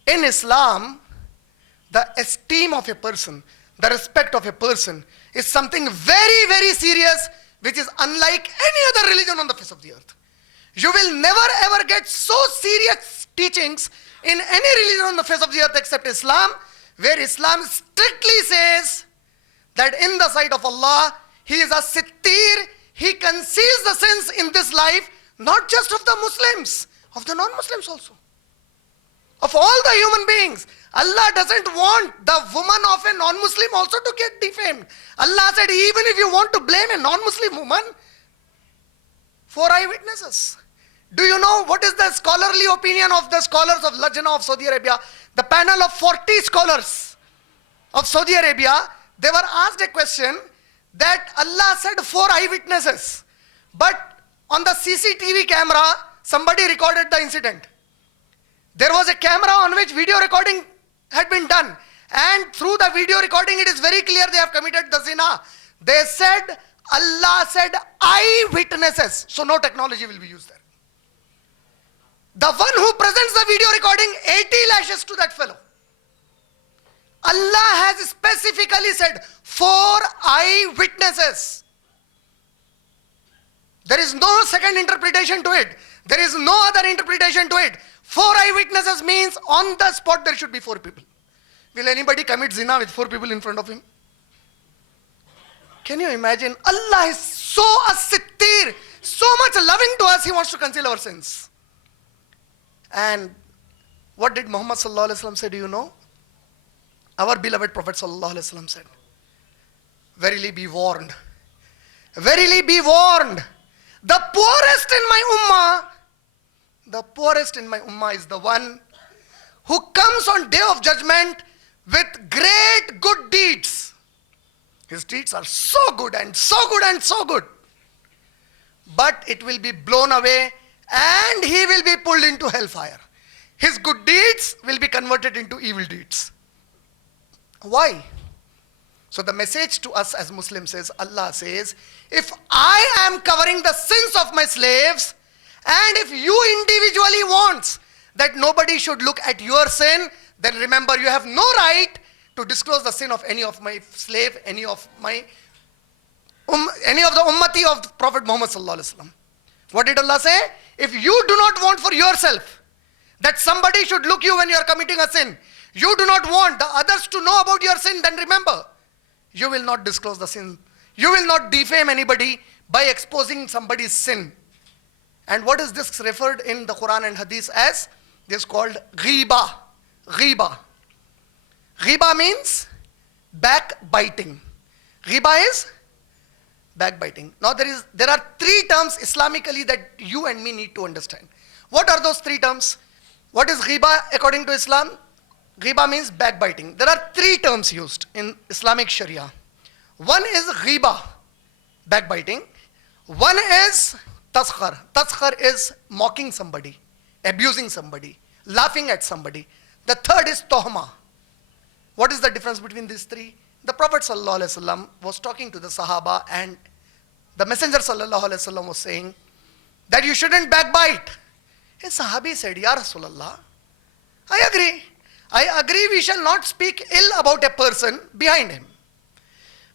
In Islam, the esteem of a person, the respect of a person is something very, very serious, which is unlike any other religion on the face of the earth. You will never ever get so serious teachings in any religion on the face of the earth except Islam, where Islam strictly says that in the sight of Allah, He is a sittir, He conceals the sins in this life, not just of the Muslims, of the non-Muslims also. Of all the human beings. Allah doesn't want the woman of a non-Muslim also to get defamed. Allah said, even if you want to blame a non-Muslim woman, four eyewitnesses. Do you know what is the scholarly opinion of the scholars of Lajna of Saudi Arabia? The panel of 40 scholars of Saudi Arabia, they were asked a question that Allah said four eyewitnesses. But on the CCTV camera, somebody recorded the incident. There was a camera on which video recording had been done. And through the video recording, it is very clear they have committed the zina. They said, Allah said, eyewitnesses. So no technology will be used there. The one who presents the video recording, 80 lashes to that fellow. Allah has specifically said, four eyewitnesses. There is no second interpretation to it. There is no other interpretation to it. Four eyewitnesses means on the spot there should be four people. Will anybody commit zina with four people in front of him? Can you imagine? Allah is so as-sittir, so much loving to us, He wants to conceal our sins. And what did Muhammad sallallahu alaihi wasallam say, do you know? Our beloved Prophet sallallahu alaihi wasallam said, verily be warned. Verily be warned. The poorest in my ummah is the one who comes on day of judgment with great good deeds. His deeds are so good and so good and so good. But it will be blown away and he will be pulled into hellfire. His good deeds will be converted into evil deeds. Why? So the message to us as Muslims is, Allah says, if I am covering the sins of my slaves, and if you individually want that nobody should look at your sin, then remember you have no right to disclose the sin of any of my slave, any of the ummati of Prophet Muhammad sallallahu alaihi wasallam. What did Allah say? If you do not want for yourself that somebody should look you when you are committing a sin, you do not want the others to know about your sin, then remember, you will not disclose the sin. You will not defame anybody by exposing somebody's sin. And what is this referred in the Quran and Hadith as? This is called ghiba. Ghiba. Ghiba means backbiting. Ghiba is backbiting. Now there are three terms Islamically that you and me need to understand. What are those three terms? What is ghiba according to Islam? Ghiba means backbiting. There are three terms used in Islamic Sharia. One is ghiba, backbiting. One is taskhar. Taskhar is mocking somebody, abusing somebody, laughing at somebody. The third is tohma. What is the difference between these three? The Prophet ﷺ was talking to the Sahaba, and the Messenger ﷺ was saying that you shouldn't backbite. A Sahabi said, Ya Rasulallah, I agree we shall not speak ill about a person behind him.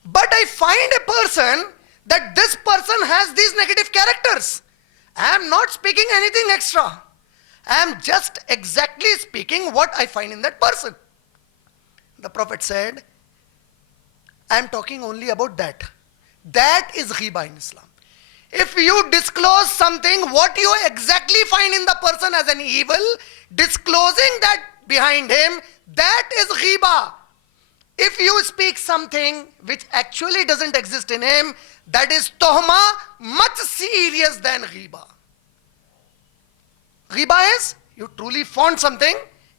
But I find a person that this person has these negative characters. I am not speaking anything extra. I am just exactly speaking what I find in that person. The Prophet said, I am talking only about that. That is ghiba in Islam. If you disclose something, what you exactly find in the person as an evil, disclosing that behind him, that is ghiba. If you speak something which actually doesn't exist in him, that is tohma, much serious than ghiba. Ghiba is, you truly found something,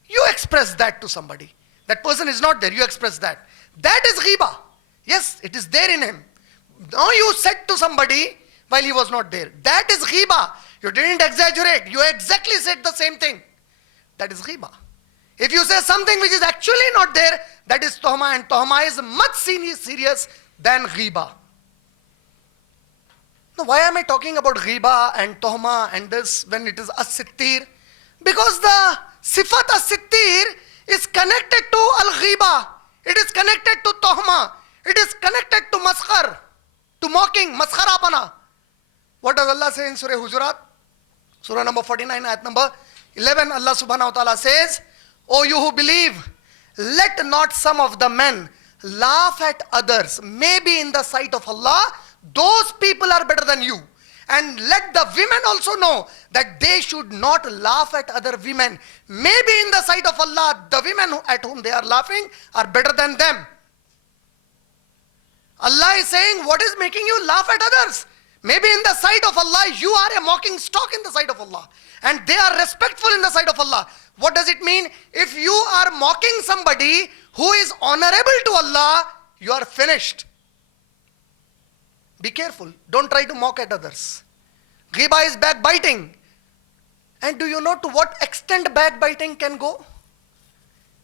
you express that to somebody. That person is not there, you express that. That is ghiba. Yes, it is there in him. Now you said to somebody while he was not there. That is ghiba. You didn't exaggerate. You exactly said the same thing. That is ghiba. If you say something which is actually not there, that is tohma, and tohma is much serious than ghiba. Now why am I talking about ghiba and tohma and this when it is as-sittir? Because the sifat as-sittir is connected to al-ghiba. It is connected to tohma. It is connected to maskhar, to mocking, maskharapana. What does Allah say in Surah Hujurat? Surah number 49, ayat number 11, Allah subhanahu wa ta'ala says, O you who believe, let not some of the men laugh at others. Maybe in the sight of Allah, those people are better than you. And let the women also know that they should not laugh at other women. Maybe in the sight of Allah, the women at whom they are laughing are better than them. Allah is saying, what is making you laugh at others? Maybe in the sight of Allah, you are a mocking stock in the sight of Allah. And they are respectful in the sight of Allah. What does it mean? If you are mocking somebody who is honorable to Allah, you are finished. Be careful. Don't try to mock at others. Ghiba is backbiting. And do you know to what extent backbiting can go?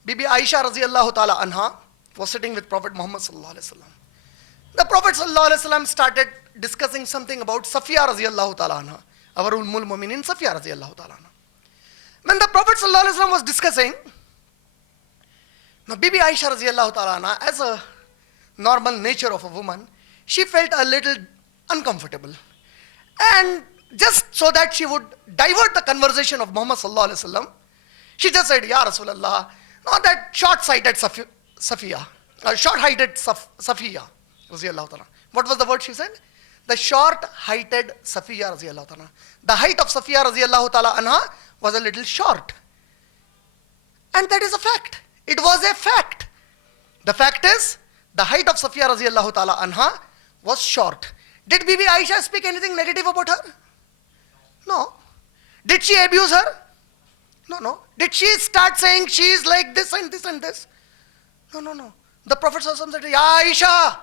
Bibi Aisha radhiyallahu ta'ala anha was sitting with Prophet Muhammad sallallahu alaihi wasallam. The Prophet sallallahu alaihi wasallam started discussing something about Safiya radhiyallahu ta'ala anha, our Ummul Mu'minin Safiya radhiyallahu ta'ala anha. When the Prophet sallallahu alaihi wasallam was discussing, now Bibi Aisha radhiyallahu ta'ala anha, as a normal nature of a woman, she felt a little uncomfortable. And just so that she would divert the conversation of Muhammad sallallahu alaihi wasallam, she just said, Ya Rasulullah, not that short-sighted Safiya, short-heighted Safiya radhiyallahu ta'ala. What was the word she said? The short-heighted Safiya radhiyallahu ta'ala. The height of Safiya radhiyallahu ta'ala anha was a little short. And that is a fact. It was a fact. The fact is, the height of Safiya radhiyallahu ta'ala anha was short. Did Bibi Aisha speak anything negative about her? No. Did she abuse her? No. Did she start saying she is like this and this and this? No. The Prophet said, Ya Aisha.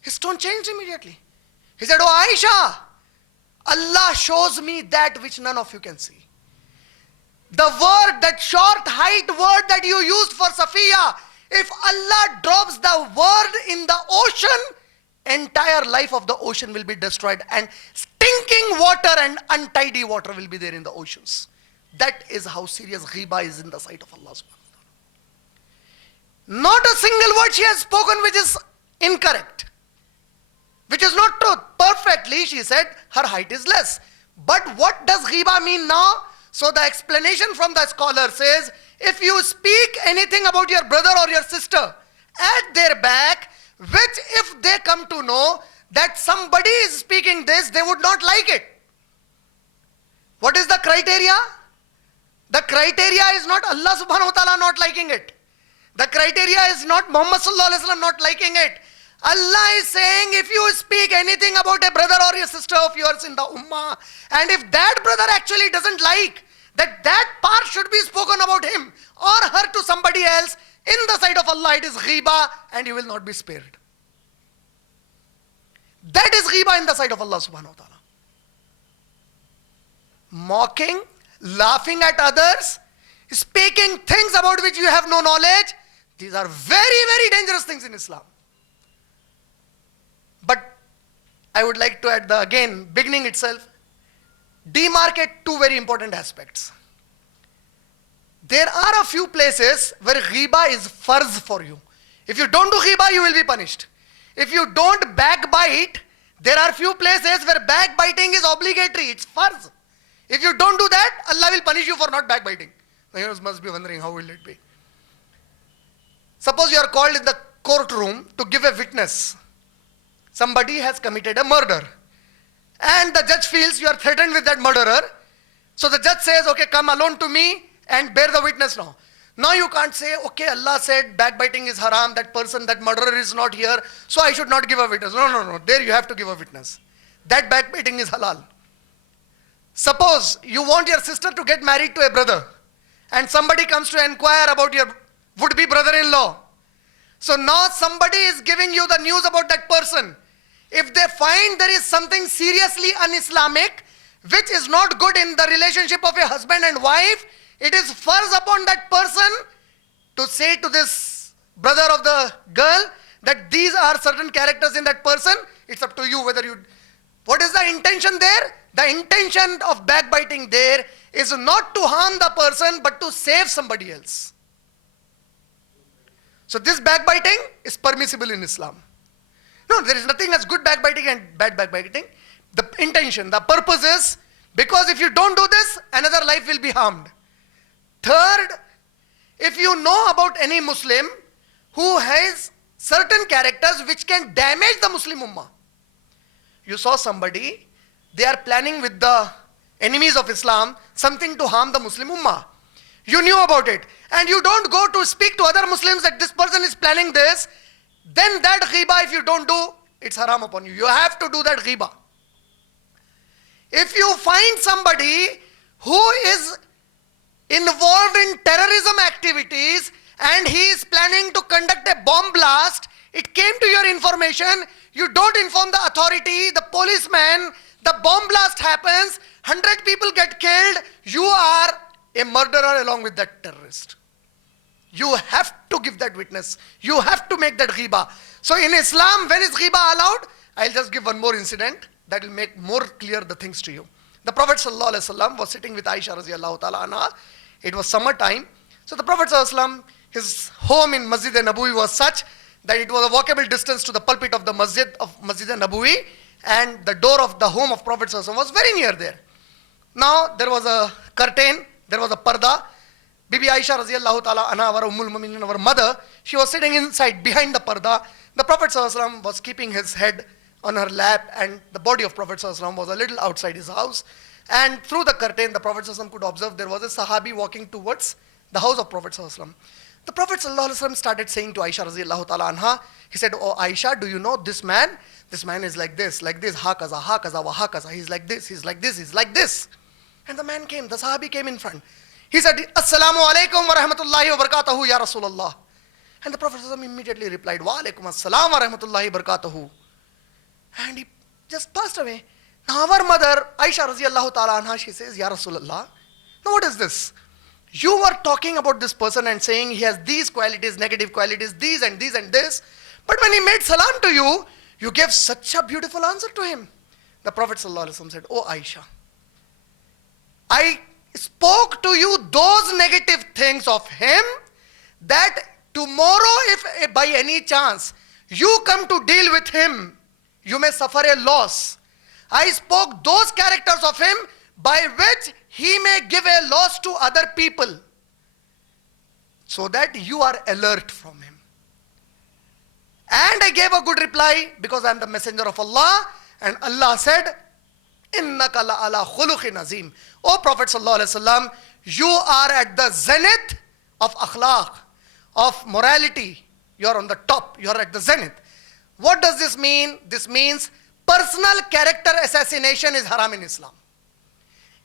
His tone changed immediately. He said, Oh Aisha, Allah shows me that which none of you can see. The word, that short height word that you used for Safiya, if Allah drops the word in the ocean, entire life of the ocean will be destroyed, and stinking water and untidy water will be there in the oceans. That is how serious ghiba is in the sight of Allah subhanahu wa ta'ala. Not a single word she has spoken which is incorrect, which is not truth. Perfectly she said her height is less. But what does ghiba mean now? So the explanation from the scholar says, if you speak anything about your brother or your sister at their back, which if they come to know that somebody is speaking this, they would not like it. What is the criteria? The criteria is not Allah subhanahu wa ta'ala not liking it. The criteria is not Muhammad sallallahu alaihi wasallam not liking it. Allah is saying, if you speak anything about a brother or a sister of yours in the ummah, and if that brother actually doesn't like that part should be spoken about him or her to somebody else, in the sight of Allah it is ghiba and you will not be spared. That is ghiba in the sight of Allah subhanahu wa ta'ala. Mocking, laughing at others, speaking things about which you have no knowledge, these are very, very dangerous things in Islam. But I would like to, at the again beginning itself, demarcate two very important aspects. There are a few places where ghiba is farz for you. If you don't do ghiba, you will be punished. If you don't backbite, there are few places where backbiting is obligatory, it's farz. If you don't do that, Allah will punish you for not backbiting. Now you must be wondering, how will it be? Suppose you are called in the courtroom to give a witness. Somebody has committed a murder. And the judge feels you are threatened with that murderer. So the judge says, okay, come alone to me and bear the witness now. Now you can't say, okay, Allah said backbiting is haram, that person, that murderer is not here, so I should not give a witness. No. There you have to give a witness. That backbiting is halal. Suppose you want your sister to get married to a brother and somebody comes to inquire about your would-be brother-in-law. So now somebody is giving you the news about that person. If they find there is something seriously un-Islamic, which is not good in the relationship of a husband and wife, it is farz upon that person to say to this brother of the girl that these are certain characters in that person. It's up to you whether you... What is the intention there? The intention of backbiting there is not to harm the person but to save somebody else. So this backbiting is permissible in Islam. No, there is nothing as good backbiting and bad backbiting. The intention, the purpose is, because if you don't do this, another life will be harmed. Third, if you know about any Muslim who has certain characters which can damage the Muslim Ummah. You saw somebody, they are planning with the enemies of Islam something to harm the Muslim Ummah. You knew about it. And you don't go to speak to other Muslims that this person is planning this, then that ghiba, if you don't do, it's haram upon you. You have to do that ghiba. If you find somebody who is involved in terrorism activities and he is planning to conduct a bomb blast, it came to your information, you don't inform the authority, the policeman, the bomb blast happens, 100 people get killed, you are a murderer along with that terrorist. You have to give that witness. You have to make that ghiba. So in Islam, when is ghiba allowed? I'll just give one more incident that will make more clear the things to you. The Prophet ﷺ was sitting with Aisha radiallahu ta'ala anha. It was summer time. So the Prophet ﷺ, his home in Masjid Nabawi was such that it was a walkable distance to the pulpit of the Masjid Nabawi, and the door of the home of Prophet ﷺ was very near there. Now there was a curtain, there was a parda. Bibi Aisha radiallahu ta'ala anha, our Ummul Mu'minin, our mother, she was sitting inside behind the parda. The Prophet ﷺ was keeping his head on her lap and the body of Prophet ﷺ was a little outside his house. And through the curtain, the Prophet ﷺ could observe there was a Sahabi walking towards the house of Prophet ﷺ. The Prophet ﷺ started saying to Aisha radiallahu ta'ala anha, he said, oh Aisha, do you know this man? This man is like this, ha kaza, wa ha kaza. He's like this, he's like this, he's like this. And the man came, the Sahabi came in front. He said, Assalamu alaikum wa rahmatullahi wa barakatuhu ya Rasulullah. And the Prophet ﷺ immediately replied, Wa alaikum assalam wa rahmatullahi wa barakatuhu. And he just passed away. Now our mother, Aisha radiallahu ta'ala anha, she says, Ya Rasulullah, now what is this? You were talking about this person and saying he has these qualities, negative qualities, these and these and this. But when he made salam to you, you gave such a beautiful answer to him. The Prophet ﷺ said, oh Aisha, I spoke to you those negative things of him that tomorrow if by any chance you come to deal with him, you may suffer a loss. I spoke those characters of him by which he may give a loss to other people so that you are alert from him. And I gave a good reply because I am the messenger of Allah, and Allah said, Innaka la ala khuluqin azim. O Prophet sallallahu alaihi wasallam, you are at the zenith of akhlaq, of morality. You are on the top, you are at the zenith. What does this mean? This means personal character assassination is haram in Islam.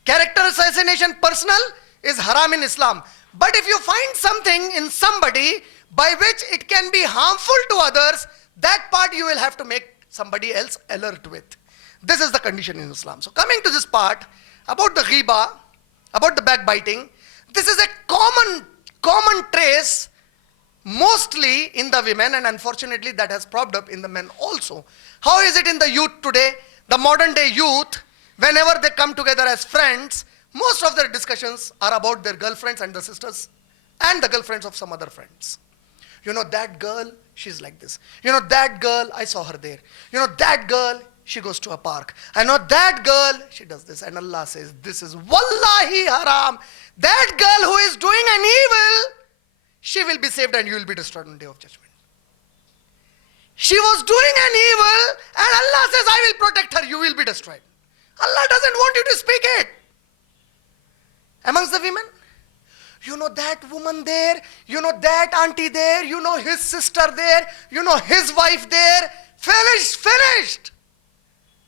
Character assassination, personal, is haram in Islam. But if you find something in somebody by which it can be harmful to others, that part you will have to make somebody else alert with. This is the condition in Islam. So coming to this part about the ghiba, about the backbiting, this is a common trace mostly in the women, and unfortunately that has propped up in the men also. How is it in the youth today? The modern day youth, whenever they come together as friends, most of their discussions are about their girlfriends and the sisters and the girlfriends of some other friends. You know, that girl, she's like this. You know, that girl, I saw her there. You know, that girl, she goes to a park. I know that girl, she does this. And Allah says, this is wallahi haram. That girl who is doing an evil, she will be saved and you will be destroyed on the day of judgment. She was doing an evil and Allah says, I will protect her, you will be destroyed. Allah doesn't want you to speak it. Amongst the women, you know that woman there, you know that auntie there, you know his sister there, you know his wife there. Finished.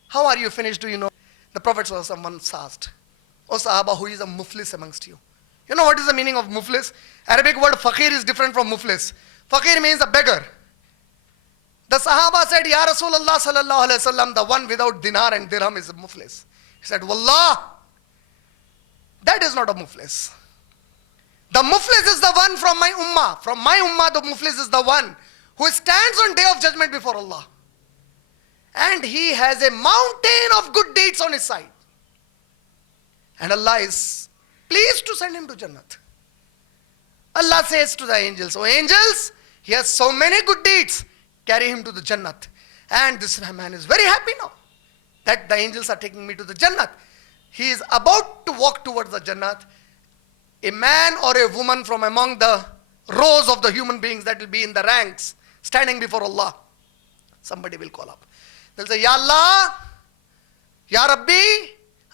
How are you finished, do you know? The Prophet once asked, O Sahaba, who is a muflis amongst you? You know what is the meaning of muflis? Arabic word faqir is different from muflis. Faqir means a beggar. The Sahaba said, Ya Rasulullah sallallahu alayhi wasallam, the one without dinar and dirham is a muflis. He said, Wallah, that is not a muflis. The muflis is the one from my ummah. From my ummah, the muflis is the one who stands on day of judgment before Allah. And he has a mountain of good deeds on his side. And Allah is pleased to send him to Jannat. Allah says to the angels, O angels, he has so many good deeds. Carry him to the Jannat. And this man is very happy now that the angels are taking me to the Jannat. He is about to walk towards the Jannat. A man or a woman from among the rows of the human beings that will be in the ranks, standing before Allah, somebody will call up. They'll say, Ya Allah, Ya Rabbi,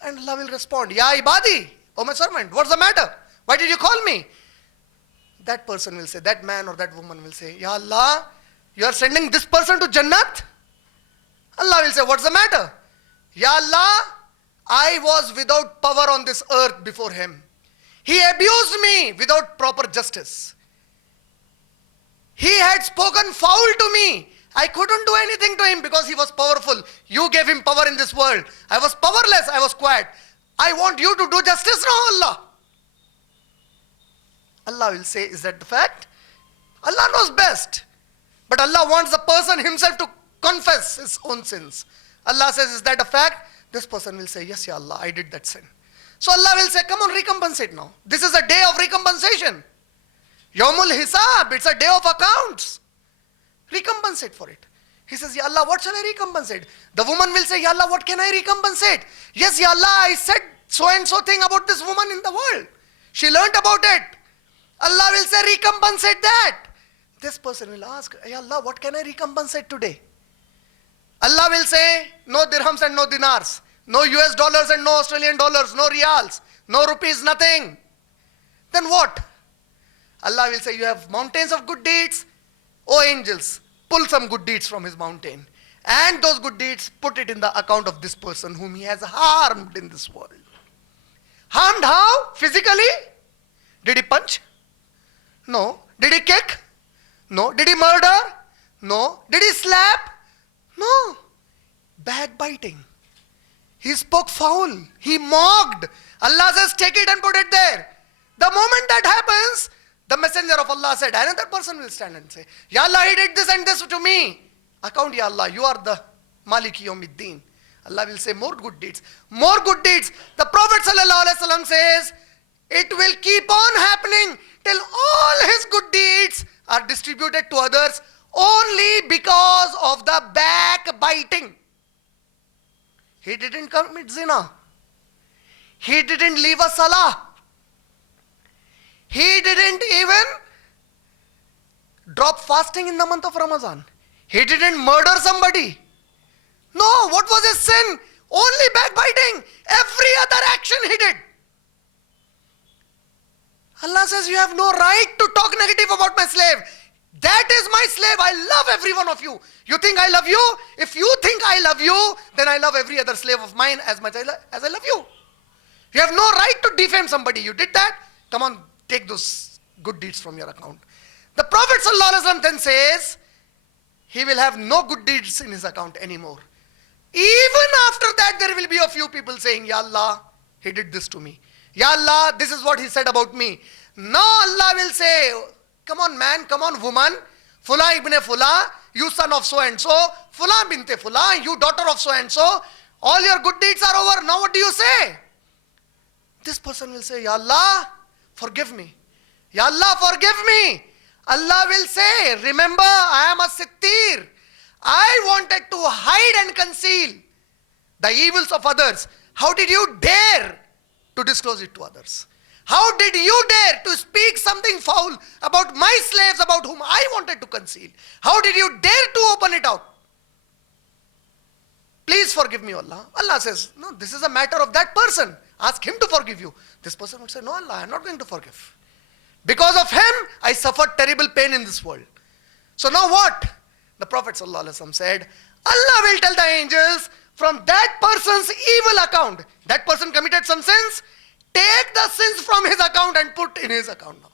and Allah will respond, Ya Ibadi, O my servant, what's the matter? Why did you call me? That person will say, that man or that woman will say, Ya Allah, you are sending this person to Jannat? Allah will say, what's the matter? Ya Allah, I was without power on this earth before him. He abused me without proper justice. He had spoken foul to me. I couldn't do anything to him because he was powerful. You gave him power in this world. I was powerless. I was quiet. I want you to do justice now, Allah. Allah will say, is that the fact? Allah knows best. But Allah wants the person himself to confess his own sins. Allah says, is that a fact? This person will say, yes, Ya Allah, I did that sin. So Allah will say, come on, recompensate now. This is a day of recompensation. Yawmul Hisab, it's a day of accounts. Recompensate for it. He says, Ya Allah, what shall I recompensate? The woman will say, Ya Allah, what can I recompensate? Yes, Ya Allah, I said so and so thing about this woman in the world. She learnt about it. Allah will say, recompensate that. This person will ask, Ya Allah, what can I recompensate today? Allah will say, no dirhams and no dinars. No US dollars and no Australian dollars, no reals, no rupees, nothing. Then what? Allah will say, you have mountains of good deeds. O angels, pull some good deeds from his mountain. And those good deeds, put it in the account of this person whom he has harmed in this world. Harmed how? Physically? Did he punch? No. Did he kick? No. Did he murder? No. Did he slap? No. Backbiting. He spoke foul. He mocked. Allah says, take it and put it there. The moment that happens, the messenger of Allah said, another person will stand and say, Ya Allah, he did this and this to me. Account, Ya Allah, you are the Maliki Yawmiddin. Allah will say, more good deeds. More good deeds. The Prophet ﷺ says, it will keep on happening till all his good deeds are distributed to others only because of the backbiting. He didn't commit zina. He didn't leave a salah. He didn't even drop fasting in the month of Ramadan. He didn't murder somebody. No, what was his sin? Only backbiting. Every other action he did. Allah says, you have no right to talk negative about my slave. That is my slave. I love every one of you. You think I love you? If you think I love you, then I love every other slave of mine as much as I love you. You have no right to defame somebody. You did that. Come on, take those good deeds from your account. The Prophet ﷺ then says, he will have no good deeds in his account anymore. Even after that, there will be a few people saying, Ya Allah, he did this to me. Ya Allah, this is what he said about me. Now Allah will say, come on man, come on woman, Fula ibn Fula, you son of so and so, Fula binte Fula, you daughter of so and so, all your good deeds are over. Now what do you say? This person will say, Ya Allah, forgive me. Ya Allah, forgive me. Allah will say, remember, I am a sittir. I wanted to hide and conceal the evils of others. How did you dare to disclose it to others? How did you dare to speak something foul about my slaves, about whom I wanted to conceal? How did you dare to open it out? Please forgive me, Allah. Allah says, no, this is a matter of that person. Ask him to forgive you. This person would say, no, Allah, I am not going to forgive. Because of him, I suffered terrible pain in this world. So now what? The Prophet ﷺ said, Allah will tell the angels, from that person's evil account, that person committed some sins, take the sins from his account and put in his account now.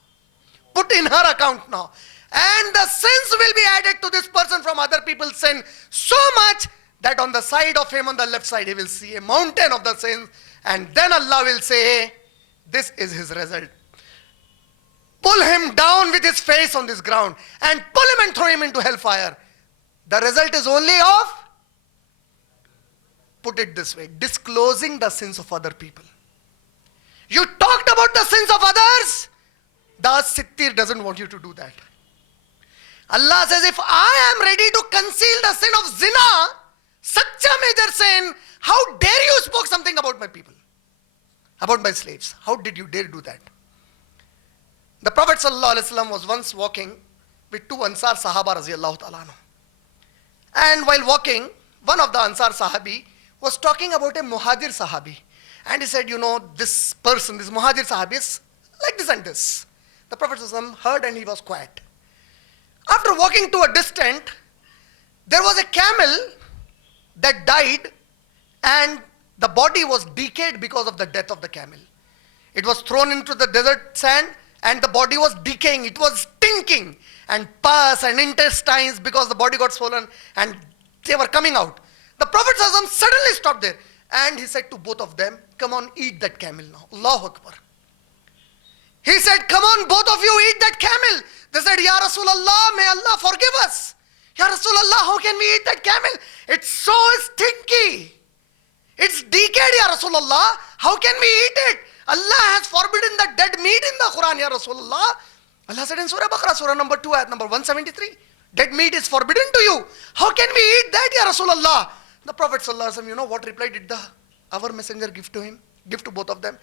Put in her account now. And the sins will be added to this person from other people's sin so much that on the side of him, on the left side, he will see a mountain of the sins. And then Allah will say, this is his result. Pull him down with his face on this ground and pull him and throw him into hellfire. The result is only of, put it this way, disclosing the sins of other people. You talked about the sins of others. The sittir doesn't want you to do that. Allah says, if I am ready to conceal the sin of zina, such a major sin, how dare you spoke something about my people, about my slaves? How did you dare do that? The Prophet ﷺ was once walking with two Ansar Sahaba Raziyallahu Ta'ala anhu. And while walking, one of the Ansar Sahabi was talking about a Muhajir Sahabi. And he said, you know, this person, this Muhajir Sahabi is like this and this. The Prophet ﷺ heard and he was quiet. After walking to a distance, there was a camel that died and the body was decayed because of the death of the camel. It was thrown into the desert sand and the body was decaying. It was stinking, and pus and intestines because the body got swollen and they were coming out. The Prophet ﷺ suddenly stopped there and he said to both of them, come on, eat that camel now. Allahu Akbar. He said, come on, both of you eat that camel. They said, Ya Rasulullah, may Allah forgive us. Ya Rasulullah, how can we eat that camel? It's so stinky. It's decayed, Ya Rasulullah. How can we eat it? Allah has forbidden the dead meat in the Quran, Ya Rasulullah. Allah said in Surah Baqarah, Surah number 2, ayat number 173. Dead meat is forbidden to you. How can we eat that, Ya Rasulullah? The Prophet ﷺ, you know what reply did our messenger give to him? Give to both of them?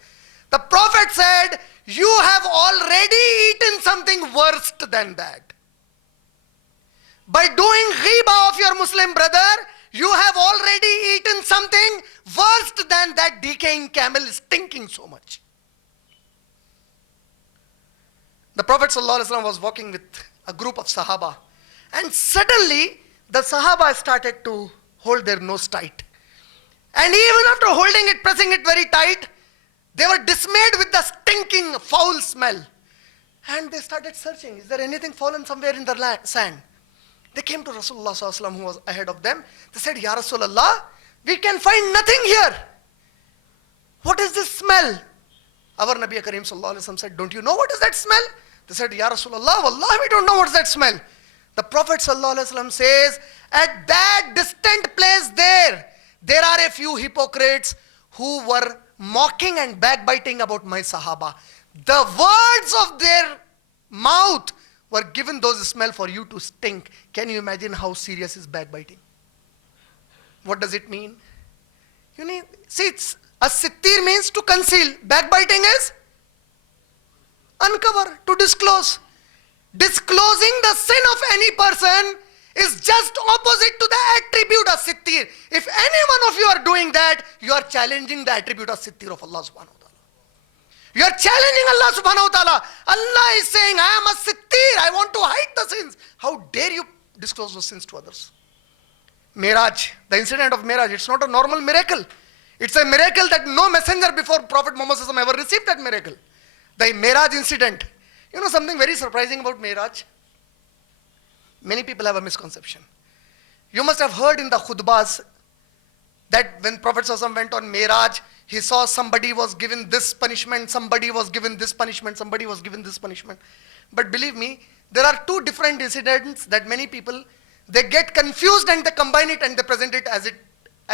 The Prophet said, you have already eaten something worse than that. By doing ghiba of your Muslim brother, you have already eaten something worse than that decaying camel stinking so much. The Prophet ﷺ was walking with a group of Sahaba, and suddenly the Sahaba started to hold their nose tight. And even after holding it, pressing it very tight, they were dismayed with the stinking foul smell. And they started searching, is there anything fallen somewhere in the sand? They came to Rasulullah ﷺ, who was ahead of them. They said, Ya Rasulullah, we can find nothing here. What is this smell? Our Nabi Kareem ﷺ said, don't you know what is that smell? They said, Ya Rasulullah, Wallah, we don't know what is that smell. The Prophet ﷺ says, at that distant place there are a few hypocrites who were mocking and backbiting about my Sahaba. The words of their mouth were given those smell for you to stink. Can you imagine how serious is backbiting? What does it mean? You need, see, a sittir means to conceal. Backbiting is uncover, to disclose. Disclosing the sin of any person is just opposite to the attribute of sittir. If any one of you are doing that, you are challenging the attribute of sittir of Allah subhanahu wa ta'ala. You are challenging Allah subhanahu wa ta'ala. Allah is saying, I am a sittir, I want to hide the sins. How dare you disclose those sins to others? Miraj, the incident of Miraj, it's not a normal miracle. It's a miracle that no messenger before Prophet Muhammad ever received that miracle. The Miraj incident. You know something very surprising about Miraj? Many people have a misconception. You must have heard in the khutbahs that when Prophet ﷺ went on Miraj, he saw somebody was given this punishment, somebody was given this punishment, somebody was given this punishment. But believe me, there are two different incidents that many people, they get confused and they combine it and they present it as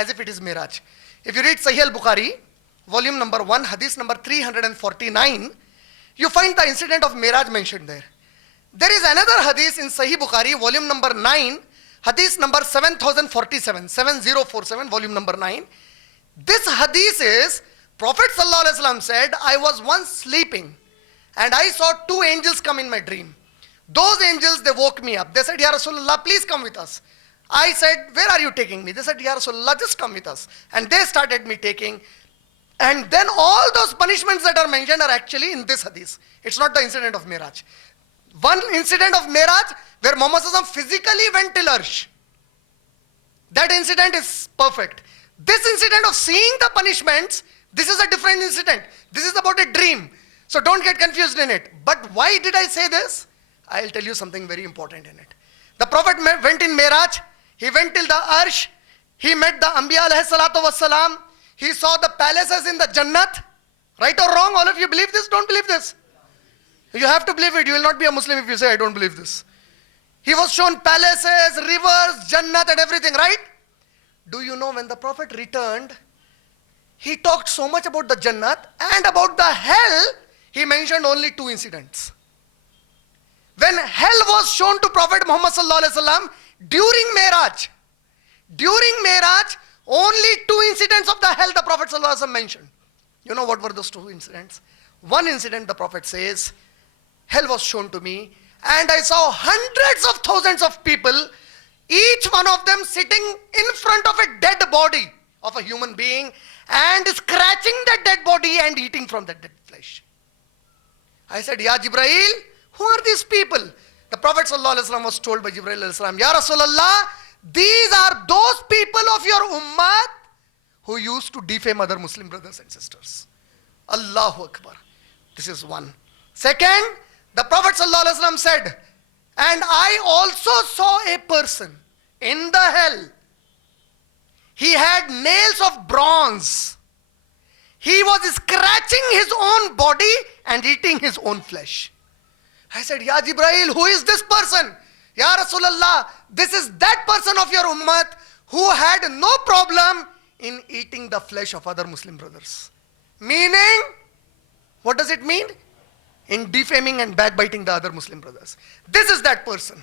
if it is Miraj. If you read Sahih al-Bukhari, volume number 1, hadith number 349, you find the incident of Miraj mentioned there. There is another hadith in Sahih Bukhari, volume number 9, hadith number 7047, 7047, volume number 9. This hadith is, Prophet ﷺ said, I was once sleeping and I saw two angels come in my dream. Those angels, they woke me up. They said, Ya Rasulullah, please come with us. I said, where are you taking me? They said, Ya Rasulullah, just come with us. And they started me taking. And then all those punishments that are mentioned are actually in this hadith. It's not the incident of Miraj. One incident of Miraj where Muhammad ﷺ physically went till Arsh. That incident is perfect. This incident of seeing the punishments, this is a different incident. This is about a dream. So don't get confused in it. But why did I say this? I'll tell you something very important in it. The Prophet went in Miraj. He went till the Arsh. He met the Anbiya alayhi salatu wassalam. He saw the palaces in the Jannat. Right or wrong? All of you believe this? Don't believe this? You have to believe it. You will not be a Muslim if you say, I don't believe this. He was shown palaces, rivers, Jannat and everything, right? Do you know when the Prophet returned, he talked so much about the Jannat and about the hell, he mentioned only two incidents. When hell was shown to Prophet Muhammad sallallahu alaihi wasallam during Miraj, only two incidents of the hell the Prophet sallallahu alaihi wasallam mentioned. You know what were those two incidents? One incident, the Prophet says, hell was shown to me and I saw hundreds of thousands of people, each one of them sitting in front of a dead body of a human being and scratching that dead body and eating from that dead flesh. I said, Ya Jibrail, who are these people? The Prophet ﷺ was told by Jibrail ﷺ, Ya Rasulallah, these are those people of your ummah who used to defame other Muslim brothers and sisters. Allahu Akbar. This is one. Second, the Prophet ﷺ said, and I also saw a person in the hell. He had nails of bronze. He was scratching his own body and eating his own flesh. I said, Ya Jibrail, who is this person? Ya Rasulullah, this is that person of your ummah who had no problem in eating the flesh of other Muslim brothers. Meaning, what does it mean? In defaming and backbiting the other Muslim brothers. This is that person.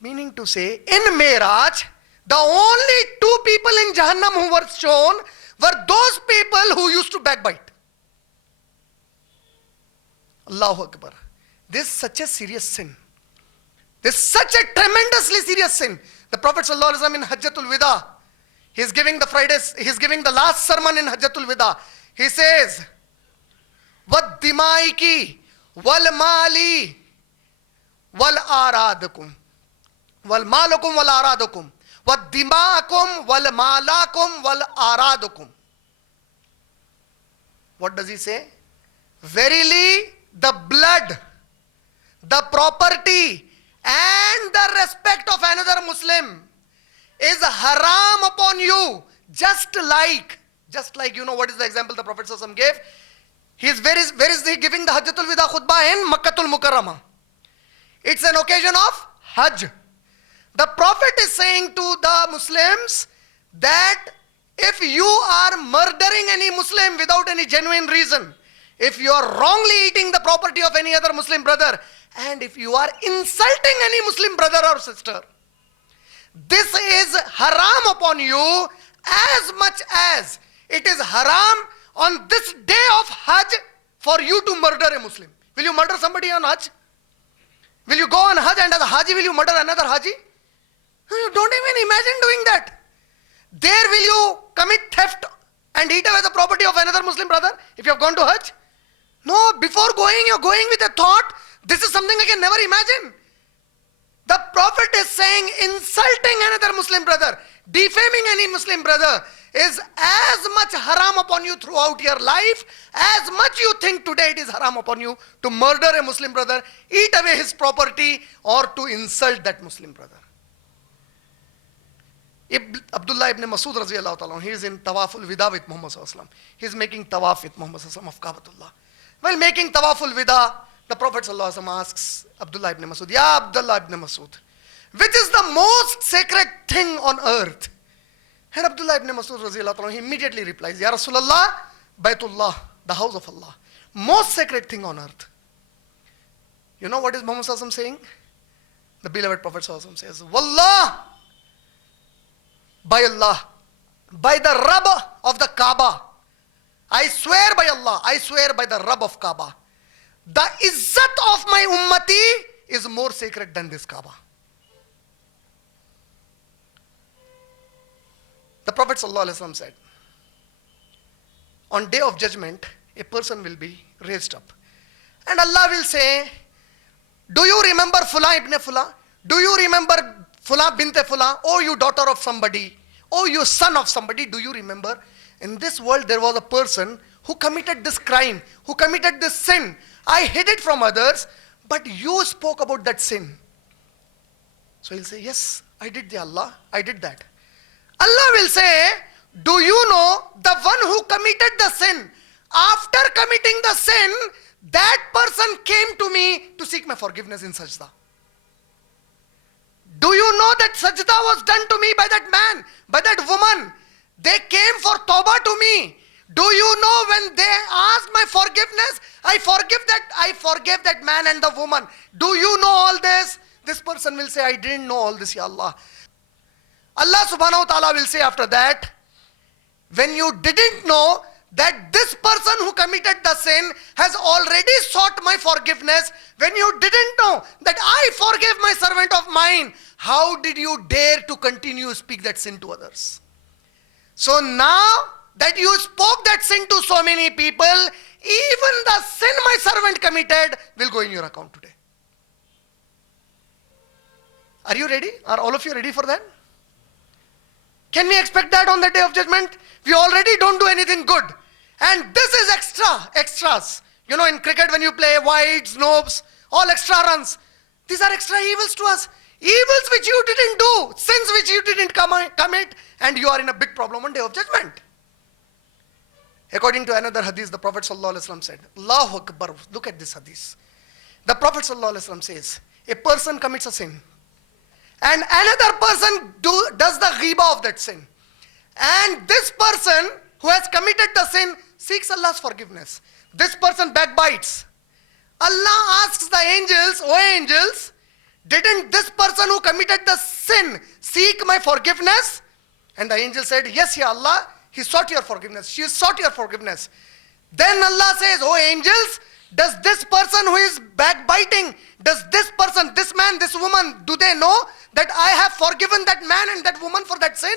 Meaning to say, in Miraj, the only two people in Jahannam who were shown were those people who used to backbite. Allahu Akbar. This is such a serious sin. This is such a tremendously serious sin. The Prophet ﷺ in Hajjatul Wida, he's giving the last sermon in Hajjatul Wida. He says, وَالدِّمَائِكِ وَالْمَالِ وَالْآرَادُكُمْ وَالْمَالُكُمْ وَالْآرَادُكُمْ وَالدِّمَاءَكُمْ وَالْمَالَكُمْ وَالْآرَادُكُمْ. What does he say? Verily, the blood, the property, and the respect of another Muslim is haram upon you, just like, you know what is the example the Prophet ﷺ gave? Where is he giving the Hajjatul Wida khutbah? In Makkatul Mukarramah. It's an occasion of Hajj. The Prophet is saying to the Muslims that if you are murdering any Muslim without any genuine reason, if you are wrongly eating the property of any other Muslim brother, and if you are insulting any Muslim brother or sister, this is haram upon you as much as it is haram on this day of Hajj for you to murder a Muslim. Will you murder somebody on Hajj? Will you go on Hajj and as a Haji will you murder another Haji? You don't even imagine doing that. There will you commit theft and eat away the property of another Muslim brother if you have gone to Hajj? No, before going, you're going with a thought, this is something I can never imagine. The Prophet is saying insulting another Muslim brother, defaming any Muslim brother is as much haram upon you throughout your life, as much you think today it is haram upon you to murder a Muslim brother, eat away his property, or to insult that Muslim brother. Abdullah ibn Masud raziyallahu ta'ala, he is in Tawaful Wida with Muhammad sallallahu alaihi wasallam. He is making tawaf with Muhammad sallallahu alaihi wasallam of Kaabatullah. While making Tawaful Wida, the Prophet sallallahu alaihi wasallam asks Abdullah ibn Masud, Ya Abdullah ibn Masud, which is the most sacred thing on earth? And Abdullah ibn Masud raziyallahu ta'ala, he immediately replies, Ya Rasulullah, Baytullah, the house of Allah, most sacred thing on earth. You know what is Muhammad sallallahu alaihi wasallam saying? The beloved Prophet sallallahu alaihi wasallam says, Wallah, by Allah, by the Rabb of the Kaaba, I swear by Allah, I swear by the Rabb of Kaaba, the izzat of my ummati is more sacred than this Kaaba. The Prophet ﷺ said, on day of judgment, a person will be raised up. And Allah will say, do you remember Fula ibn Fula? Do you remember Fula binte Fula? Oh, you daughter of somebody. Oh, you son of somebody. Do you remember? In this world, there was a person who committed this crime, who committed this sin. I hid it from others, but you spoke about that sin. So he'll say, yes, I did, Allah, I did that. Allah will say, do you know the one who committed the sin? After committing the sin, that person came to me to seek my forgiveness in sajda. Do you know that sajda was done to me by that man, by that woman? They came for tawbah to me. Do you know when they asked my forgiveness, I forgave that man and the woman. Do you know all this? This person will say, I didn't know all this, Ya Allah. Allah subhanahu wa ta'ala will say after that, when you didn't know that this person who committed the sin has already sought my forgiveness, when you didn't know that I forgave my servant of mine, how did you dare to continue to speak that sin to others? So now that you spoke that sin to so many people, even the sin my servant committed will go in your account today. Are you ready? Are all of you ready for that? Can we expect that on the day of judgment? We already don't do anything good. And this is extras. You know, in cricket when you play wides, nobs, all extra runs. These are extra evils to us. Evils which you didn't do, sins which you didn't commit, and you are in a big problem on day of judgment. According to another hadith, the Prophet ﷺ said, Allahu Akbar, look at this hadith. The Prophet ﷺ says, a person commits a sin, and another person does the ghiba of that sin. And this person who has committed the sin seeks Allah's forgiveness. This person backbites. Allah asks the angels, O angels, didn't this person who committed the sin seek my forgiveness? And the angel said, yes, Ya Allah, he sought your forgiveness. She sought your forgiveness. Then Allah says, O angels, does this person who is backbiting, does this person, this man, this woman, do they know that I have forgiven that man and that woman for that sin?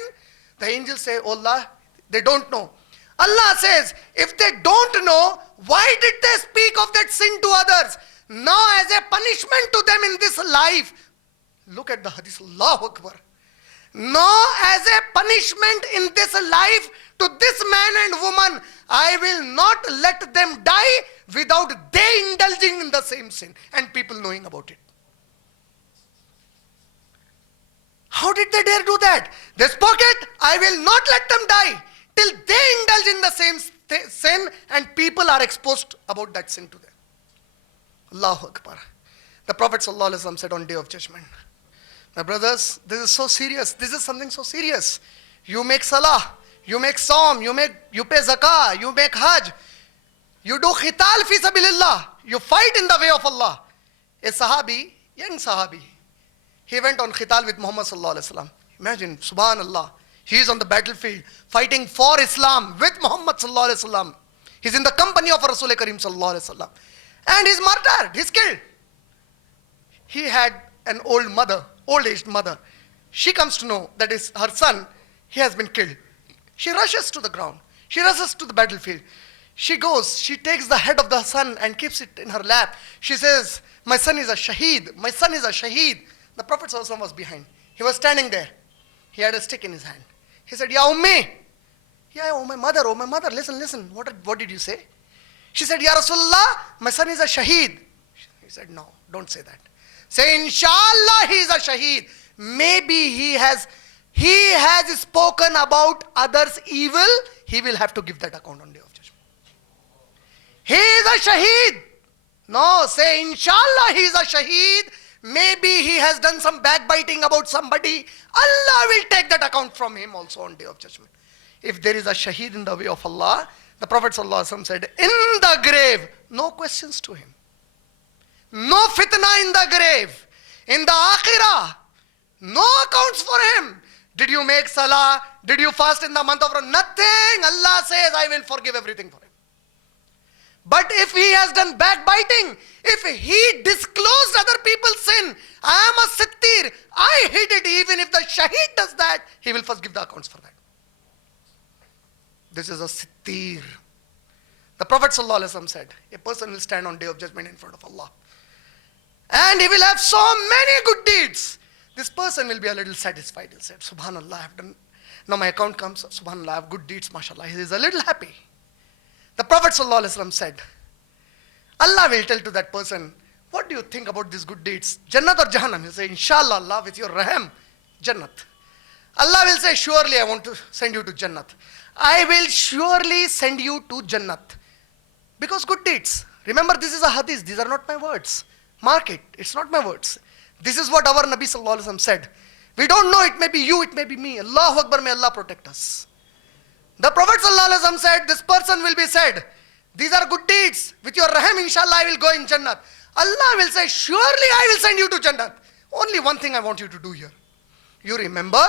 The angels say, oh Allah, they don't know. Allah says, if they don't know, why did they speak of that sin to others? Now as a punishment to them in this life, look at the hadith, Allahu Akbar. Now as a punishment in this life to this man and woman, I will not let them die without they indulging in the same sin and people knowing about it. How did they dare do that? They spoke it, I will not let them die till they indulge in the same sin and people are exposed about that sin to them. Allahu Akbar. The Prophet ﷺ said on day of judgment, my brothers, this is so serious. This is something so serious. You make salah, you make saum, you pay zakah, you make hajj, you do khital fi sabilillah, you fight in the way of Allah. A sahabi, young sahabi, he went on khital with Muhammad sallallahu alaihi wasallam. Imagine, subhanallah, he is on the battlefield fighting for Islam with Muhammad sallallahu alaihi wasallam. He's in the company of Rasul Karim sallallahu alaihi wasallam. And he's murdered, he's killed. He had an old-aged mother. She comes to know that is her son, he has been killed. She rushes to the ground. She rushes to the battlefield. She goes, she takes the head of the son and keeps it in her lap. She says, my son is a shaheed. My son is a shaheed. The Prophet ﷺ was behind. He was standing there. He had a stick in his hand. He said, Ya Ummi. Yeah, oh my mother, listen. What did you say? She said, Ya Rasulullah, my son is a shaheed. He said, no, don't say that. Say, Inshallah, he is a shaheed. Maybe he has spoken about others' evil. He will have to give that account on Day of Judgment. He is a shaheed. No, say, Inshallah, he is a shaheed. Maybe he has done some backbiting about somebody. Allah will take that account from him also on Day of Judgment. If there is a shaheed in the way of Allah, the Prophet ﷺ said, in the grave, no questions to him. No fitna in the grave. In the akhirah, no accounts for him. Did you make salah? Did you fast in the month of Ramadan? Nothing. Allah says, I will forgive everything for him. But if he has done backbiting, if he disclosed other people's sin, I am a sittir, I hid it, even if the shaheed does that, he will first give the accounts for that. This is a sittir. The Prophet ﷺ said, a person will stand on Day of Judgment in front of Allah. And he will have so many good deeds. This person will be a little satisfied. He'll say, Subhanallah, I have done. Now my account comes, Subhanallah, I have good deeds, mashallah. He is a little happy. The Prophet ﷺ said, Allah will tell to that person, what do you think about these good deeds? Jannat or Jahannam? He'll say, Inshallah, Allah, with your raham, Jannat. Allah will say, surely I want to send you to Jannat. I will surely send you to Jannat. Because good deeds. Remember, this is a hadith. These are not my words. Mark it. It's not my words. This is what our Nabi Sallallahu Alaihi Wasallam said. We don't know. It may be you. It may be me. Allahu Akbar. May Allah protect us. The Prophet Sallallahu Alaihi Wasallam said, this person will be said, these are good deeds. With your raham, inshallah, I will go in Jannat. Allah will say, surely I will send you to Jannat. Only one thing I want you to do here. You remember,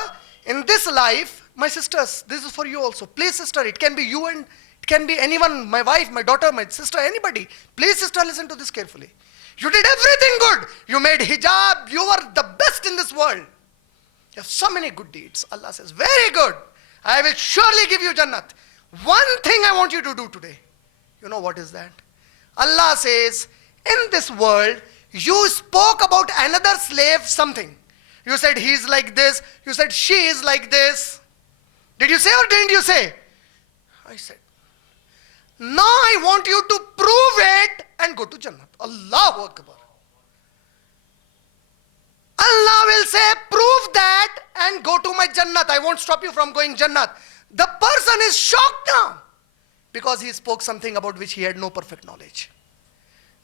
in this life, my sisters, this is for you also. Please, sister, it can be you and it can be anyone, my wife, my daughter, my sister, anybody. Please, sister, listen to this carefully. You did everything good. You made hijab. You were the best in this world. You have so many good deeds. Allah says, very good. I will surely give you Jannat. One thing I want you to do today. You know what is that? Allah says, in this world, you spoke about another slave something. You said he is like this. You said she is like this. Did you say or didn't you say? I said. Now I want you to prove it and go to Jannat. Allahu Akbar. Allah will say, prove that and go to my Jannat. I won't stop you from going Jannat. The person is shocked now because he spoke something about which he had no perfect knowledge.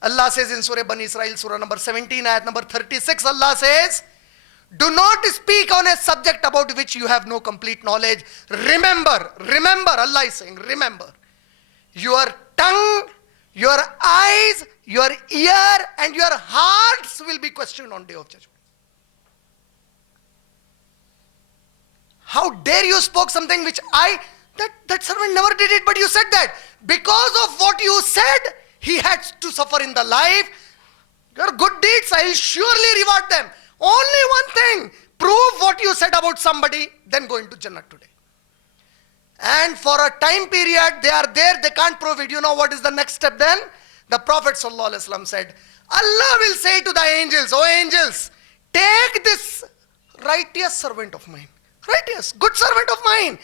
Allah says in Surah Bani Israel, Surah number 17, ayat number 36, Allah says, do not speak on a subject about which you have no complete knowledge. Remember, Allah is saying, remember. Your tongue, your eyes, your ear, and your hearts will be questioned on Day of Judgment. How dare you spoke something which that servant never did it, but you said that. Because of what you said, he had to suffer in the life. Your good deeds, I will surely reward them. Only one thing, prove what you said about somebody, then go into Jannah today. And for a time period, they are there, they can't prove it. You know what is the next step then? The Prophet ﷺ said, Allah will say to the angels, oh angels, take this righteous servant of mine. Righteous, good servant of mine.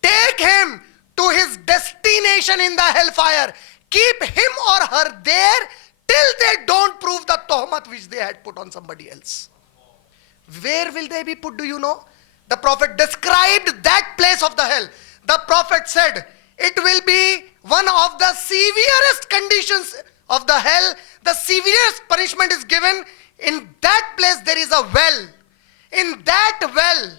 Take him to his destination in the hellfire. Keep him or her there till they don't prove the tuhmat which they had put on somebody else. Where will they be put, do you know? The Prophet described that place of the hell. The Prophet said, it will be one of the severest conditions of the hell. The severest punishment is given. In that place there is a well. In that well,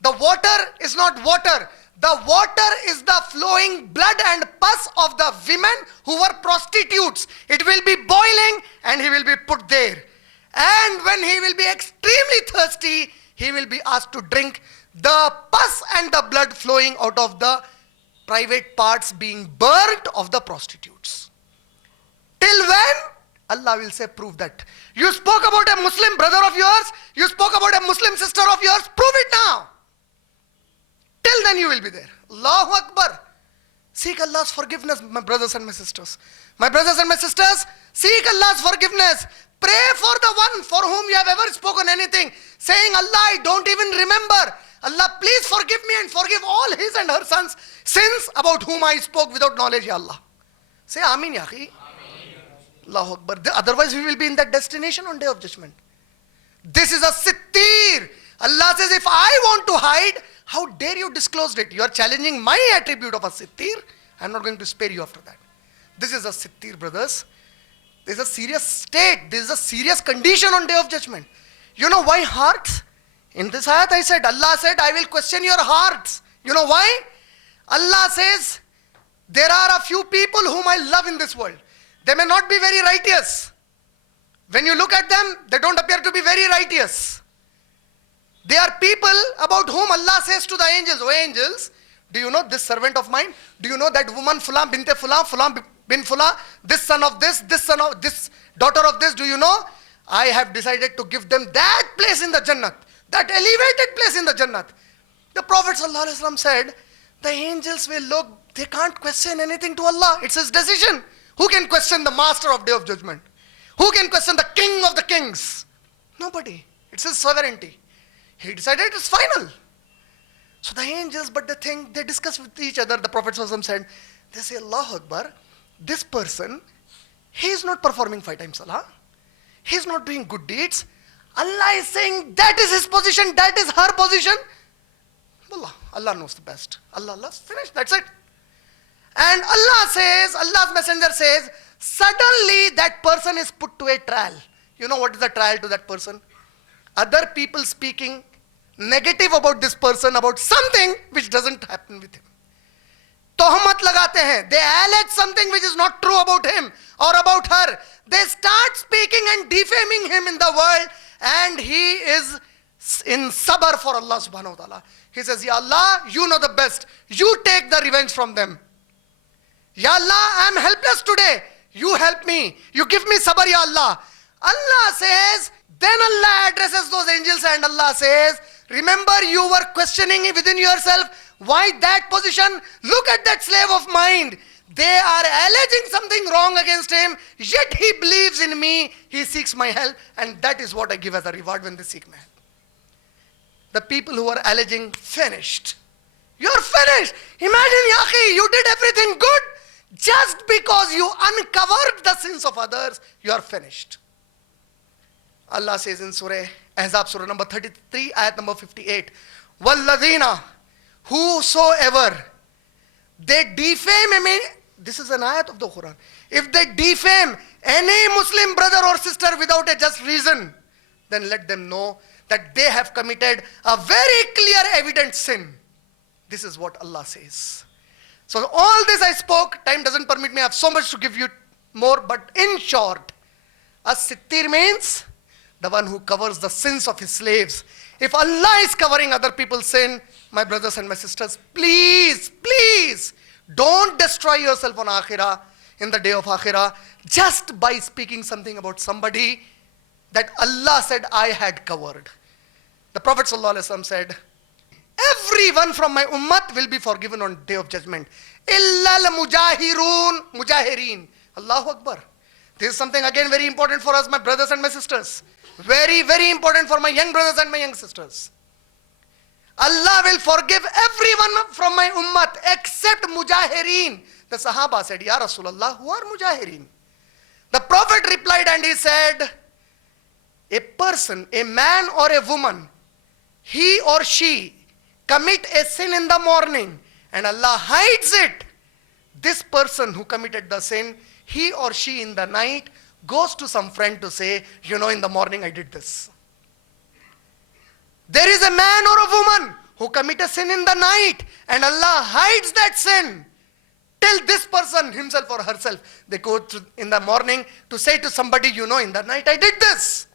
the water is not water. The water is the flowing blood and pus of the women who were prostitutes. It will be boiling and he will be put there. And when he will be extremely thirsty, he will be asked to drink the pus and the blood flowing out of the private parts being burnt of the prostitutes. Till when? Allah will say, prove that. You spoke about a Muslim brother of yours, you spoke about a Muslim sister of yours, prove it now. Till then you will be there. Allahu Akbar. Seek Allah's forgiveness, my brothers and my sisters. My brothers and my sisters, seek Allah's forgiveness. Pray for the one for whom you have ever spoken anything, saying, Allah, I don't even remember. Allah, please forgive me and forgive all his and her sons' sins about whom I spoke without knowledge, Ya Allah. Say Ameen, Ya Akhi. Allahu Akbar. Otherwise, we will be in that destination on Day of Judgment. This is a sittir. Allah says, if I want to hide, how dare you disclose it? You are challenging my attribute of a sittir. I am not going to spare you after that. This is a sittir, brothers. This is a serious state. This is a serious condition on Day of Judgment. You know why hearts? In this ayat I said, Allah said, I will question your hearts. You know why? Allah says, there are a few people whom I love in this world. They may not be very righteous. When you look at them, they don't appear to be very righteous. They are people about whom Allah says to the angels, oh angels, do you know this servant of mine? Do you know that woman Fulan binte Fulan, Fulan bin Fulan, this son of this son of this, daughter of this, do you know? I have decided to give them that place in the Jannat, that elevated place in the Jannat. The Prophet ﷺ said, the angels will look, they can't question anything to Allah. It's his decision. Who can question the master of Day of Judgment? Who can question the king of the kings? Nobody. It's his sovereignty. He decided it's final. So the angels, but they discuss with each other. The Prophet ﷺ said, they say, Allahu Akbar, this person, he is not performing 5 times salah. He is not doing good deeds. Allah is saying that is his position, that is her position. Allah knows the best. Allah, finished, that's it. And Allah says, Allah's messenger says, suddenly that person is put to a trial. You know what is the trial to that person? Other people speaking negative about this person, about something which doesn't happen with him. Tohmat lagate hain. They allege something which is not true about him or about her. They start speaking and defaming him in the world, and he is in sabr for Allah subhanahu wa ta'ala. He says, Ya Allah, you know the best. You take the revenge from them. Ya Allah, I am helpless today. You help me. You give me sabr, Ya Allah. Allah says, then Allah addresses those angels and Allah says, remember you were questioning within yourself, why that position? Look at that slave of mine. They are alleging something wrong against him, yet he believes in me, he seeks my help, and that is what I give as a reward when they seek my help. The people who are alleging, finished. You're finished. Imagine, Yaqi, you did everything good. Just because you uncovered the sins of others, you are finished. Allah says in Surah Ahzab, Surah number 33, ayat number 58, وَالَّذِينَ, whosoever, they defame, this is an ayat of the Quran. If they defame any Muslim brother or sister without a just reason, then let them know that they have committed a very clear, evident sin. This is what Allah says. So all this I spoke, time doesn't permit me, I have so much to give you more, but in short, as-sittir means the one who covers the sins of his slaves. If Allah is covering other people's sin, my brothers and my sisters, please, please, don't destroy yourself on Akhirah, in the day of Akhirah, just by speaking something about somebody that Allah said I had covered. The Prophet ﷺ said, everyone from my ummah will be forgiven on Day of Judgment. Illa mujahirin. Allahu Akbar. This is something again very important for us, my brothers and my sisters. Very, very important for my young brothers and my young sisters. Allah will forgive everyone from my ummah except mujahirin. The Sahaba said, Ya Rasulullah, who are mujahirin? The Prophet replied and he said, a person, a man or a woman, he or she commit a sin in the morning and Allah hides it. This person who committed the sin, he or she in the night goes to some friend to say, you know, in the morning I did this. There is a man or a woman who commit a sin in the night and Allah hides that sin till this person himself or herself, they go to, in the morning to say to somebody, you know, in the night I did this.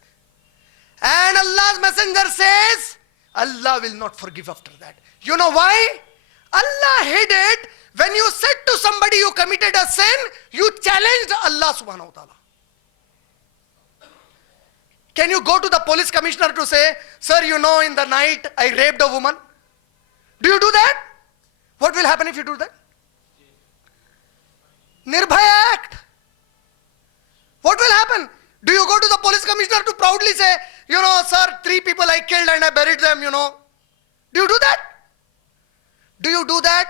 And Allah's messenger says, Allah will not forgive after that. You know why? Allah hid it. When you said to somebody you committed a sin, you challenged Allah subhanahu wa ta'ala. Can you go to the police commissioner to say, sir, you know, in the night I raped a woman? Do you do that? What will happen if you do that? Nirbhaya Act. What will happen? Do you go to the police proudly say, you know, sir, 3 people I killed and I buried them, you know. Do you do that? Do you do that?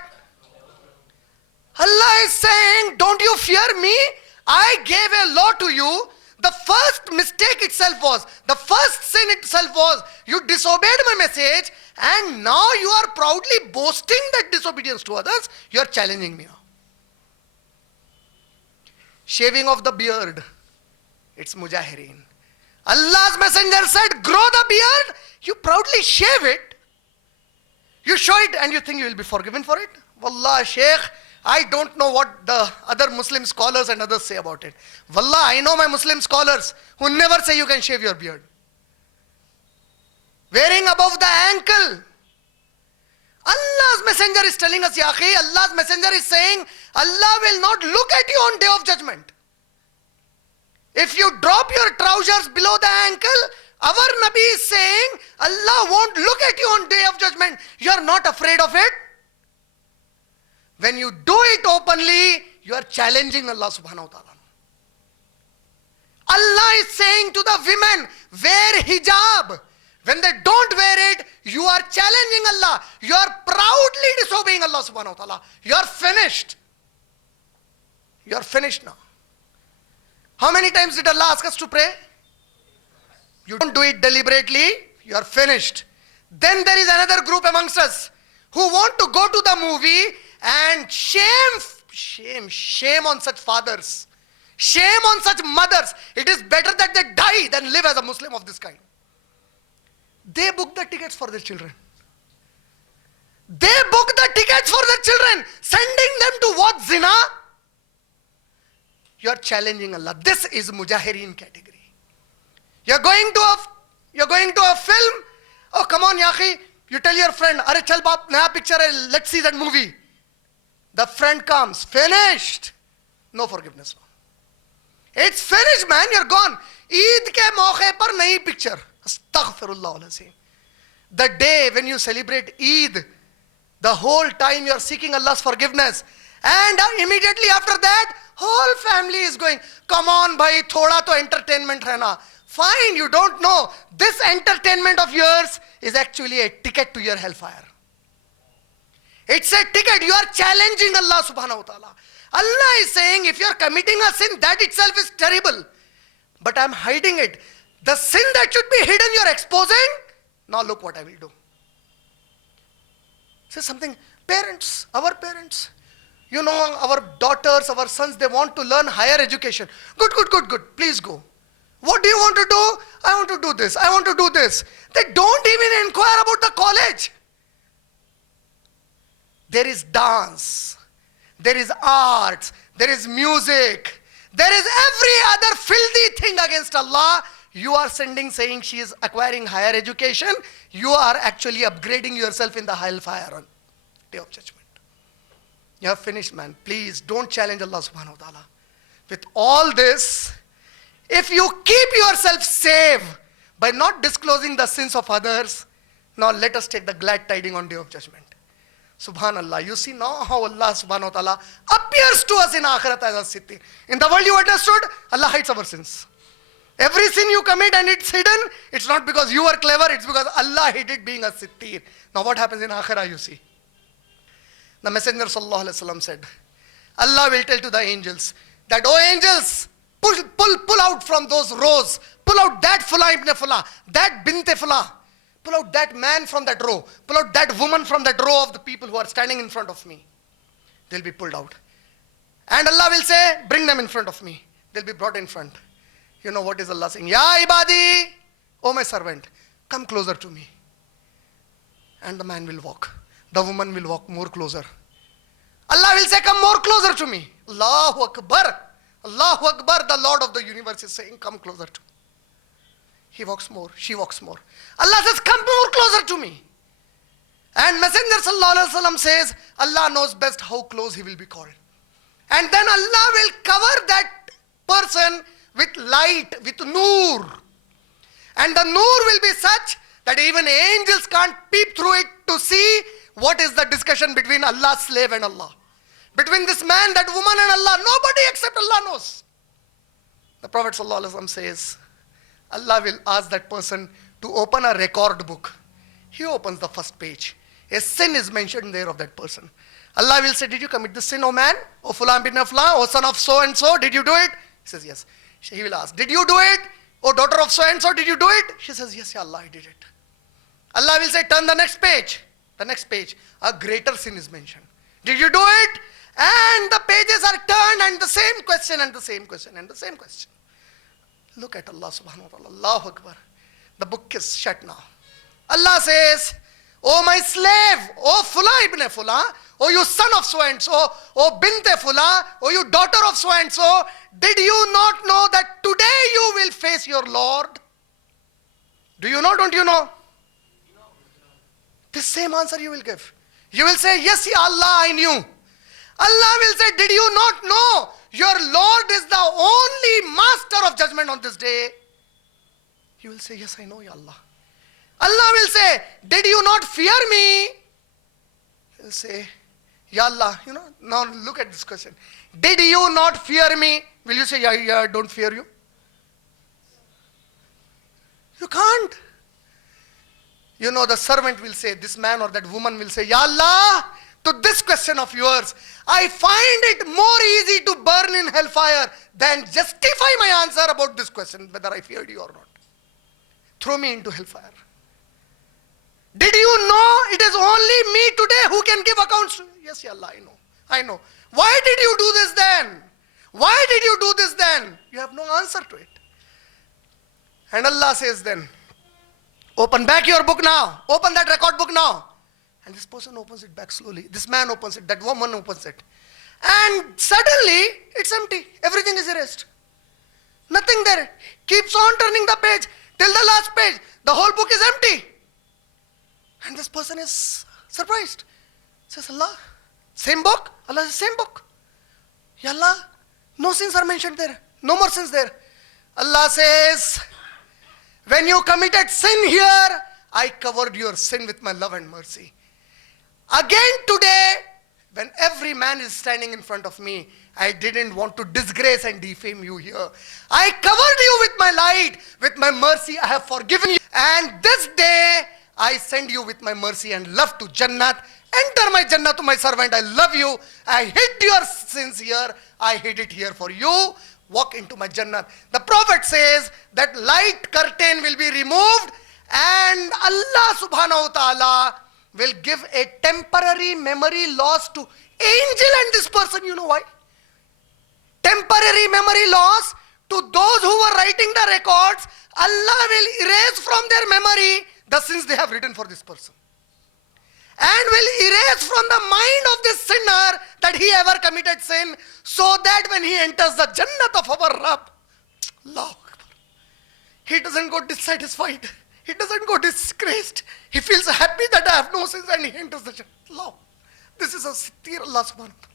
Allah is saying, don't you fear me? I gave a law to you. The first mistake itself was, the first sin itself was, you disobeyed my message, and now you are proudly boasting that disobedience to others. You are challenging me now. Shaving of the beard, it's mujahirin. Allah's messenger said, grow the beard. You proudly shave it. You show it and you think you will be forgiven for it. Wallah, Sheikh, I don't know what the other Muslim scholars and others say about it. Wallah, I know my Muslim scholars who never say you can shave your beard. Wearing above the ankle. Allah's messenger is telling us, Ya akhi, Allah's messenger is saying, Allah will not look at you on day of judgment. If you drop your trousers below the ankle, our Nabi is saying, Allah won't look at you on day of judgment. You are not afraid of it. When you do it openly, you are challenging Allah subhanahu wa ta'ala. Allah is saying to the women, wear hijab. When they don't wear it, you are challenging Allah. You are proudly disobeying Allah subhanahu wa ta'ala. You are finished. You are finished now. How many times did Allah ask us to pray? You don't do it deliberately, you are finished. Then there is another group amongst us who want to go to the movie and shame on such fathers. Shame on such mothers. It is better that they die than live as a Muslim of this kind. They book the tickets for their children. They book the tickets for their children, sending them to watch zina. You are challenging Allah. This is mujahirin category. You're going to a film. Oh, come on, Yahi. You tell your friend, Are chal baap, naya picture hai, let's see that movie. The friend comes, finished. No forgiveness. It's finished, man, you're gone. Eid ke mauke par nahi picture. Astaghfirullah al-Azim. The day when you celebrate Eid, the whole time you're seeking Allah's forgiveness. And immediately after that, whole family is going, come on, bhai, thoda to entertainment rehna. Fine, you don't know. This entertainment of yours is actually a ticket to your hellfire. It's a ticket. You are challenging Allah subhanahu wa ta'ala. Allah is saying, if you are committing a sin, that itself is terrible. But I am hiding it. The sin that should be hidden, you are exposing. Now look what I will do. Say something. Parents, our parents. You know, our daughters, our sons, they want to learn higher education. Good. Please go. What do you want to do? I want to do this. I want to do this. They don't even inquire about the college. There is dance. There is art. There is music. There is every other filthy thing against Allah. You are saying she is acquiring higher education. You are actually upgrading yourself in the hellfire on Day of Judgment. You have finished, man. Please don't challenge Allah subhanahu wa ta'ala. With all this, if you keep yourself safe by not disclosing the sins of others, now let us take the glad tidings on Day of Judgment. Subhanallah. You see now how Allah subhanahu wa ta'ala appears to us in Akhirat as a sittir. In the world you understood, Allah hides our sins. Every sin you commit and it's hidden, it's not because you are clever, it's because Allah hid it being a sittir. Now what happens in Akhirah, you see? The Messenger sallallahu alaihi wasallam said, Allah will tell to the angels that, oh angels, pull out from those rows, pull out that Fula ibn Fula, that binte Fula, pull out that man from that row, pull out that woman from that row of the people who are standing in front of me. They'll be pulled out. And Allah will say, bring them in front of me. They'll be brought in front. You know what is Allah saying? Ya ibadi, oh my servant, come closer to me. And the man will walk. The woman will walk more closer. Allah will say, come more closer to me. Allahu Akbar. Allahu Akbar, the Lord of the universe is saying, come closer to me. He walks more, she walks more. Allah says, come more closer to me. And Messenger sallallahu alaihi wasallam says, Allah knows best how close he will be called. And then Allah will cover that person with light, with noor. And the noor will be such that even angels can't peep through it to see what is the discussion between Allah's slave and Allah. Between this man, that woman and Allah, nobody except Allah knows. The Prophet ﷺ says, Allah will ask that person to open a record book. He opens the first page. A sin is mentioned there of that person. Allah will say, did you commit this sin, O man? O Fulan bin Fulan, O son of so and so, did you do it? He says, yes. He will ask, did you do it? O daughter of so and so, did you do it? She says, yes, ya Allah, I did it. Allah will say, turn the next page. The next page, a greater sin is mentioned. Did you do it? And the pages are turned and the same question and the same question and the same question. Look at Allah subhanahu wa ta'ala. Allahu Akbar. The book is shut now. Allah says, O my slave, O Fulan ibn Fulan, O you son of so and so, O binte Fulan, O you daughter of so and so, did you not know that today you will face your Lord? Do you know, don't you know? This same answer you will give. You will say, yes, Ya Allah, I knew. Allah will say, did you not know your Lord is the only master of judgment on this day? You will say, yes, I know, Ya Allah. Allah will say, did you not fear me? He will say, Ya Allah, now look at this question. Did you not fear me? Will you say, yeah, I don't fear you? You can't. The servant will say, this man or that woman will say, Ya Allah, to this question of yours, I find it more easy to burn in hellfire than justify my answer about this question, whether I feared you or not. Throw me into hellfire. Did you know it is only me today who can give accounts to you? Yes, Ya Allah, I know. Why did you do this then? Why did you do this then? You have no answer to it. And Allah says then, open back your book now. Open that record book now. And this person opens it back slowly. This man opens it. That woman opens it. And suddenly, it's empty. Everything is erased. Nothing there. Keeps on turning the page till the last page. The whole book is empty. And this person is surprised. Says, Allah, same book? Allah says, same book. Ya Allah, no sins are mentioned there. No more sins there. Allah says, when you committed sin here, I covered your sin with my love and mercy. Again today, when every man is standing in front of me, I didn't want to disgrace and defame you here. I covered you with my light, with my mercy, I have forgiven you. And this day, I send you with my mercy and love to Jannat. Enter my Jannah to my servant, I love you. I hid your sins here, I hid it here for you. Walk into my Jannah. The Prophet says that light curtain will be removed and Allah subhanahu wa ta'ala will give a temporary memory loss to angel and this person. You know why? Temporary memory loss to those who were writing the records. Allah will erase from their memory the sins they have written for this person. And will erase from the mind of this sinner that he ever committed sin, so that when he enters the Jannat of our Rabb, Allahu Akbar, he doesn't go dissatisfied, he doesn't go disgraced, he feels happy that I have no sins and he enters the Jannat. Allah. This is a sittir Allah subhanahu wa ta'ala.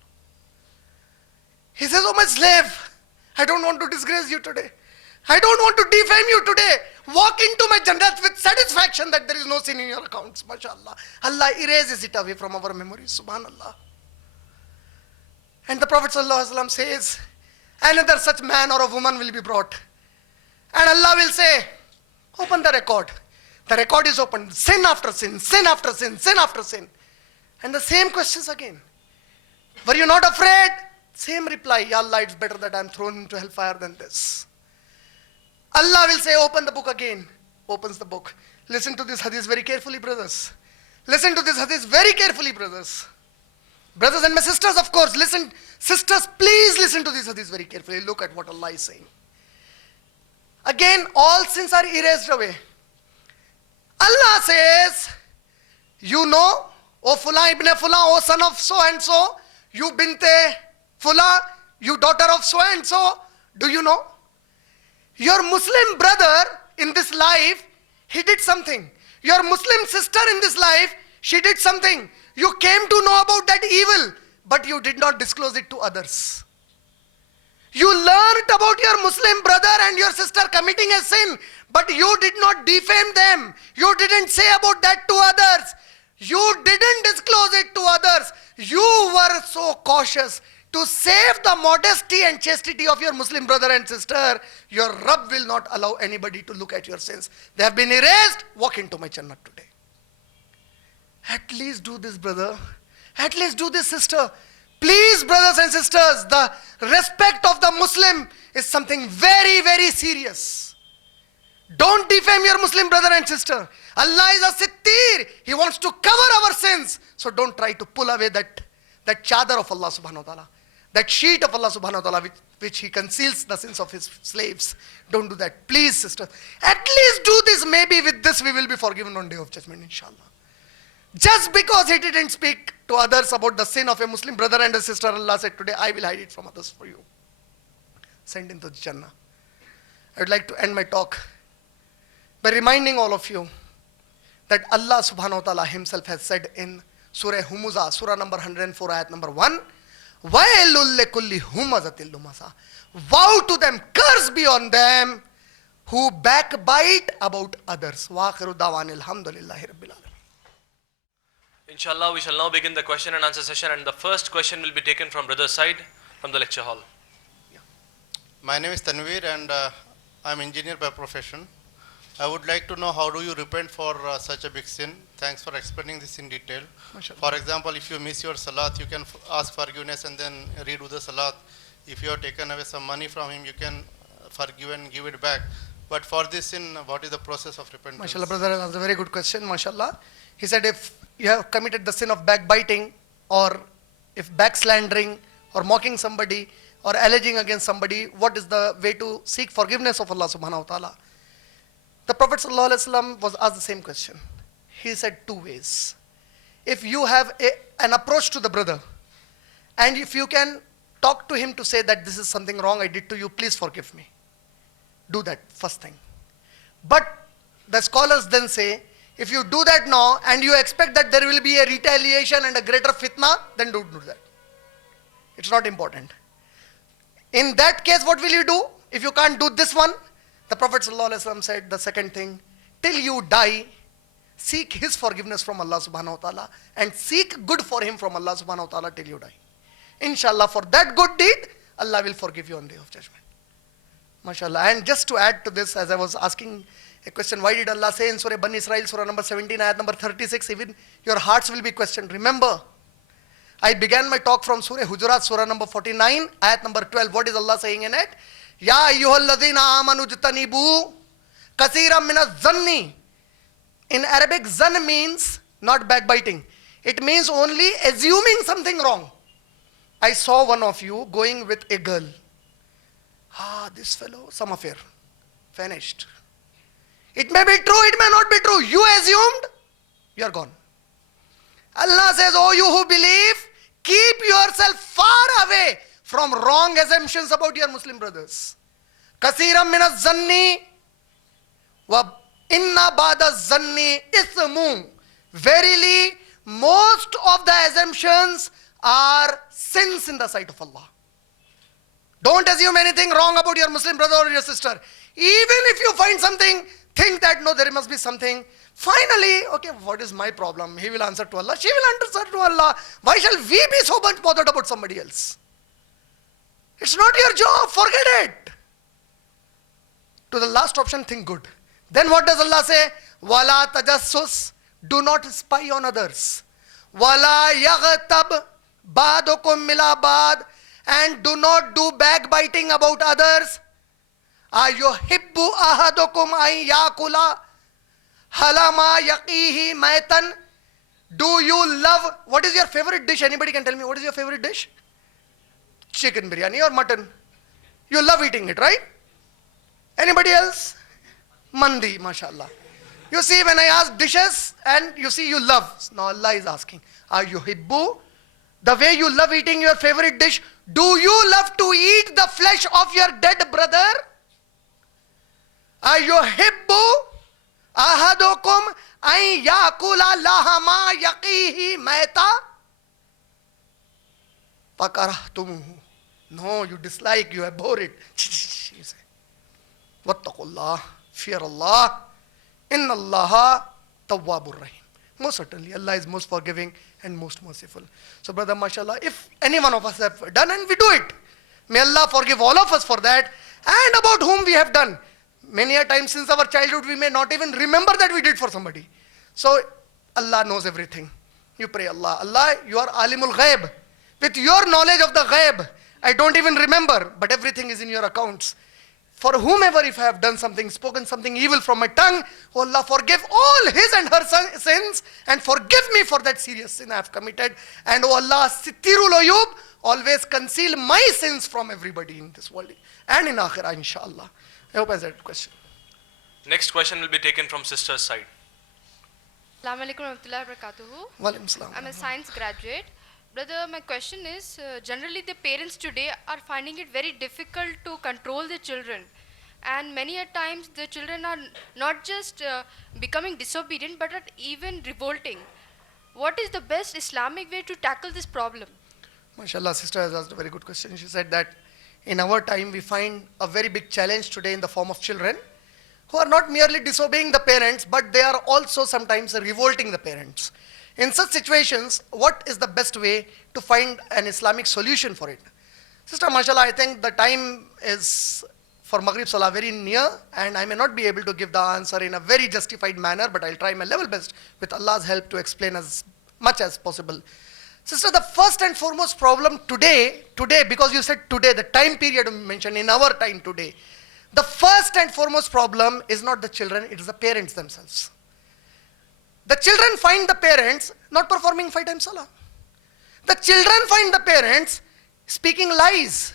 He says, oh my slave, I don't want to disgrace you today. I don't want to defame you today. Walk into my Jannat with satisfaction that there is no sin in your accounts. MashaAllah. Allah erases it away from our memories. Subhanallah. And the Prophet ﷺ says, another such man or a woman will be brought. And Allah will say, open the record. The record is opened. Sin after sin, sin after sin, sin after sin. And the same questions again. Were you not afraid? Same reply. Ya Allah, it's better that I am thrown into hellfire than this. Allah will say, open the book again. Opens the book. Listen to this hadith very carefully, brothers. Listen to this hadith very carefully, brothers. Brothers and my sisters, of course, listen. Sisters, please listen to this hadith very carefully. Look at what Allah is saying. Again, all sins are erased away. Allah says, you know, O Fulan ibn Fulan, O son of so and so, you binte Fulan, you daughter of so and so, do you know? Your Muslim brother in this life, he did something. Your Muslim sister in this life, she did something. You came to know about that evil, but you did not disclose it to others. You learned about your Muslim brother and your sister committing a sin, but you did not defame them. You didn't say about that to others. You didn't disclose it to others. You were so cautious to save the modesty and chastity of your Muslim brother and sister, your Rabb will not allow anybody to look at your sins. They have been erased. Walk into my Jannah today. At least do this, brother. At least do this, sister. Please, brothers and sisters, the respect of the Muslim is something very, very serious. Don't defame your Muslim brother and sister. Allah is a sittir. He wants to cover our sins. So don't try to pull away that chadar of Allah subhanahu wa ta'ala. That sheet of Allah subhanahu wa ta'ala which He conceals the sins of His slaves. Don't do that. Please, sister. At least do this. Maybe with this we will be forgiven on Day of Judgment, inshallah. Just because he didn't speak to others about the sin of a Muslim brother and a sister, Allah said, today I will hide it from others for you. Send into Jannah. I would like to end my talk by reminding all of you that Allah subhanahu wa ta'ala Himself has said in Surah Humuzah, Surah number 104, ayat number 1, وَيْلُ لِكُلِّ هُمَزَةٍ لُمَزَةٍ. Woe to them, curse be on them who backbite about others. وَآخِرُ دَعْوَانِ الْحَمْدُ لِلَّهِ رَبِّ الْعَالَمِينَ. Inshallah, we shall now begin the question and answer session, and the first question will be taken from brother's side from the lecture hall. My name is Tanveer and I'm engineer by profession. I would like to know how do you repent for such a big sin? Thanks for explaining this in detail. For example, if you miss your salat, you can ask forgiveness and then redo the salat. If you have taken away some money from him, you can forgive and give it back. But for this sin, what is the process of repentance? MashaAllah, brother, that's a very good question, MashaAllah. He said if you have committed the sin of backbiting, or if backslandering, or mocking somebody, or alleging against somebody, what is the way to seek forgiveness of Allah subhanahu wa ta'ala? The Prophet sallallahu alaihi wasallam was asked the same question. He said two ways. If you have an approach to the brother, and if you can talk to him to say that this is something wrong I did to you, please forgive me. Do that, first thing. But the scholars then say, if you do that now, and you expect that there will be a retaliation and a greater fitna, then don't do that. It's not important. In that case, what will you do? If you can't do this one, the Prophet ﷺ said the second thing, till you die, seek his forgiveness from Allah subhanahu wa ta'ala, and seek good for him from Allah subhanahu wa ta'ala till you die. Inshallah, for that good deed, Allah will forgive you on Day of Judgment. MashaAllah. And just to add to this, as I was asking a question, why did Allah say in Surah Bani Israel, Surah number 17, ayat number 36, even your hearts will be questioned. Remember, I began my talk from Surah Hujurat, Surah number 49, ayat number 12. What is Allah saying in it? Ya ayyuhalladhina amanu jtanibu kasiran min az-zanni. In Arabic, zan means not backbiting. It means only assuming something wrong. I saw one of you going with a girl. This fellow, some affair. Finished. It may be true, it may not be true. You assumed, you are gone. Allah says, oh you who believe, keep yourself far away from wrong assumptions about your Muslim brothers. Kasiram min az-zanni wa inna ba'da az-zanni ithmun. Verily, most of the assumptions are sins in the sight of Allah. Don't assume anything wrong about your Muslim brother or your sister. Even if you find something, think that no, there must be something. Finally, okay, what is my problem? He will answer to Allah. She will answer to Allah. Why shall we be so much bothered about somebody else? It's not your job. Forget it. To the last option, think good. Then what does Allah say? Wala tajassus. Do not spy on others. Wala yaghtab ba'dukum mila ba'd. And do not do backbiting about others. Ayuhibbu ahadukum ay yakula halama yaqihi maitan. Do you love, what is your favorite dish? Anybody can tell me what is your favorite dish? Chicken biryani or mutton. You love eating it, right? Anybody else? Mandi, mashallah. You see, when I ask dishes, and you see you love. Now Allah is asking, Ayuhibbu, the way you love eating your favorite dish, do you love to eat the flesh of your dead brother? Ayuhibbu ahadukum ay yakula lahama yaqihi maita? Fakarahtumuhu. No, you dislike, you abhor it. You say, Wattaqullah, fear Allah. Inna Allaha tawwabur rahim. Most certainly, Allah is most forgiving and most merciful. So brother, mashallah, if any one of us have done, and we do it, may Allah forgive all of us for that, and about whom we have done. Many a time since our childhood, we may not even remember that we did for somebody. So Allah knows everything. You pray, Allah, Allah, you are alimul ghaib. With your knowledge of the ghaib, I don't even remember, but everything is in your accounts. For whomever, if I have done something, spoken something evil from my tongue, oh Allah, forgive all his and her sins, and forgive me for that serious sin I have committed. And oh Allah, Sittirul Uyub, always conceal my sins from everybody in this world and in Akhirah, inshallah. I hope I answered that question. Next question will be taken from sister's side. Assalamu alaikum warahmatullahi wabarakatuh. Walaikum salam. I'm a science graduate. Brother, my question is, generally the parents today are finding it very difficult to control their children. And many a times the children are not just becoming disobedient, but are even revolting. What is the best Islamic way to tackle this problem? MashaAllah, sister has asked a very good question. She said that in our time we find a very big challenge today in the form of children who are not merely disobeying the parents, but they are also sometimes revolting the parents. In such situations, what is the best way to find an Islamic solution for it? Sister, mashallah, I think the time is for Maghrib Salah very near, and I may not be able to give the answer in a very justified manner, but I'll try my level best with Allah's help to explain as much as possible. Sister, the first and foremost problem today, because you said today, the time period you mentioned in our time today, the first and foremost problem is not the children, it is the parents themselves. The children find the parents not performing 5 times salah. The children find the parents speaking lies.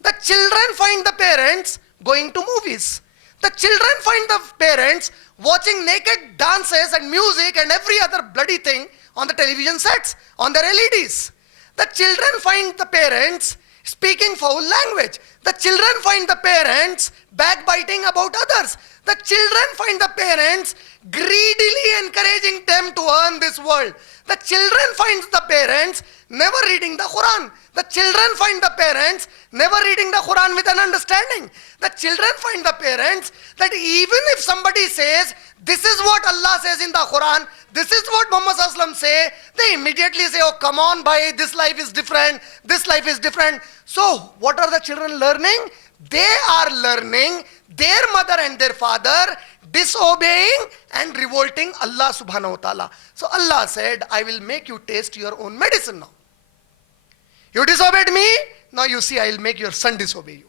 The children find the parents going to movies. The children find the parents watching naked dances and music and every other bloody thing on the television sets, on their LEDs. The children find the parents speaking foul language. The children find the parents backbiting about others. The children find the parents greedily encouraging them to earn this world. The children find the parents never reading the Quran. The children find the parents never reading the Quran with an understanding. The children find the parents that even if somebody says, this is what Allah says in the Quran, this is what Muhammad Sallallahu Alaihi Wasallam say, they immediately say, oh come on bhai, this life is different, this life is different. So what are the children learning? They are learning their mother and their father disobeying and revolting Allah subhanahu wa ta'ala. So Allah said, I will make you taste your own medicine now. You disobeyed me, now you see I will make your son disobey you.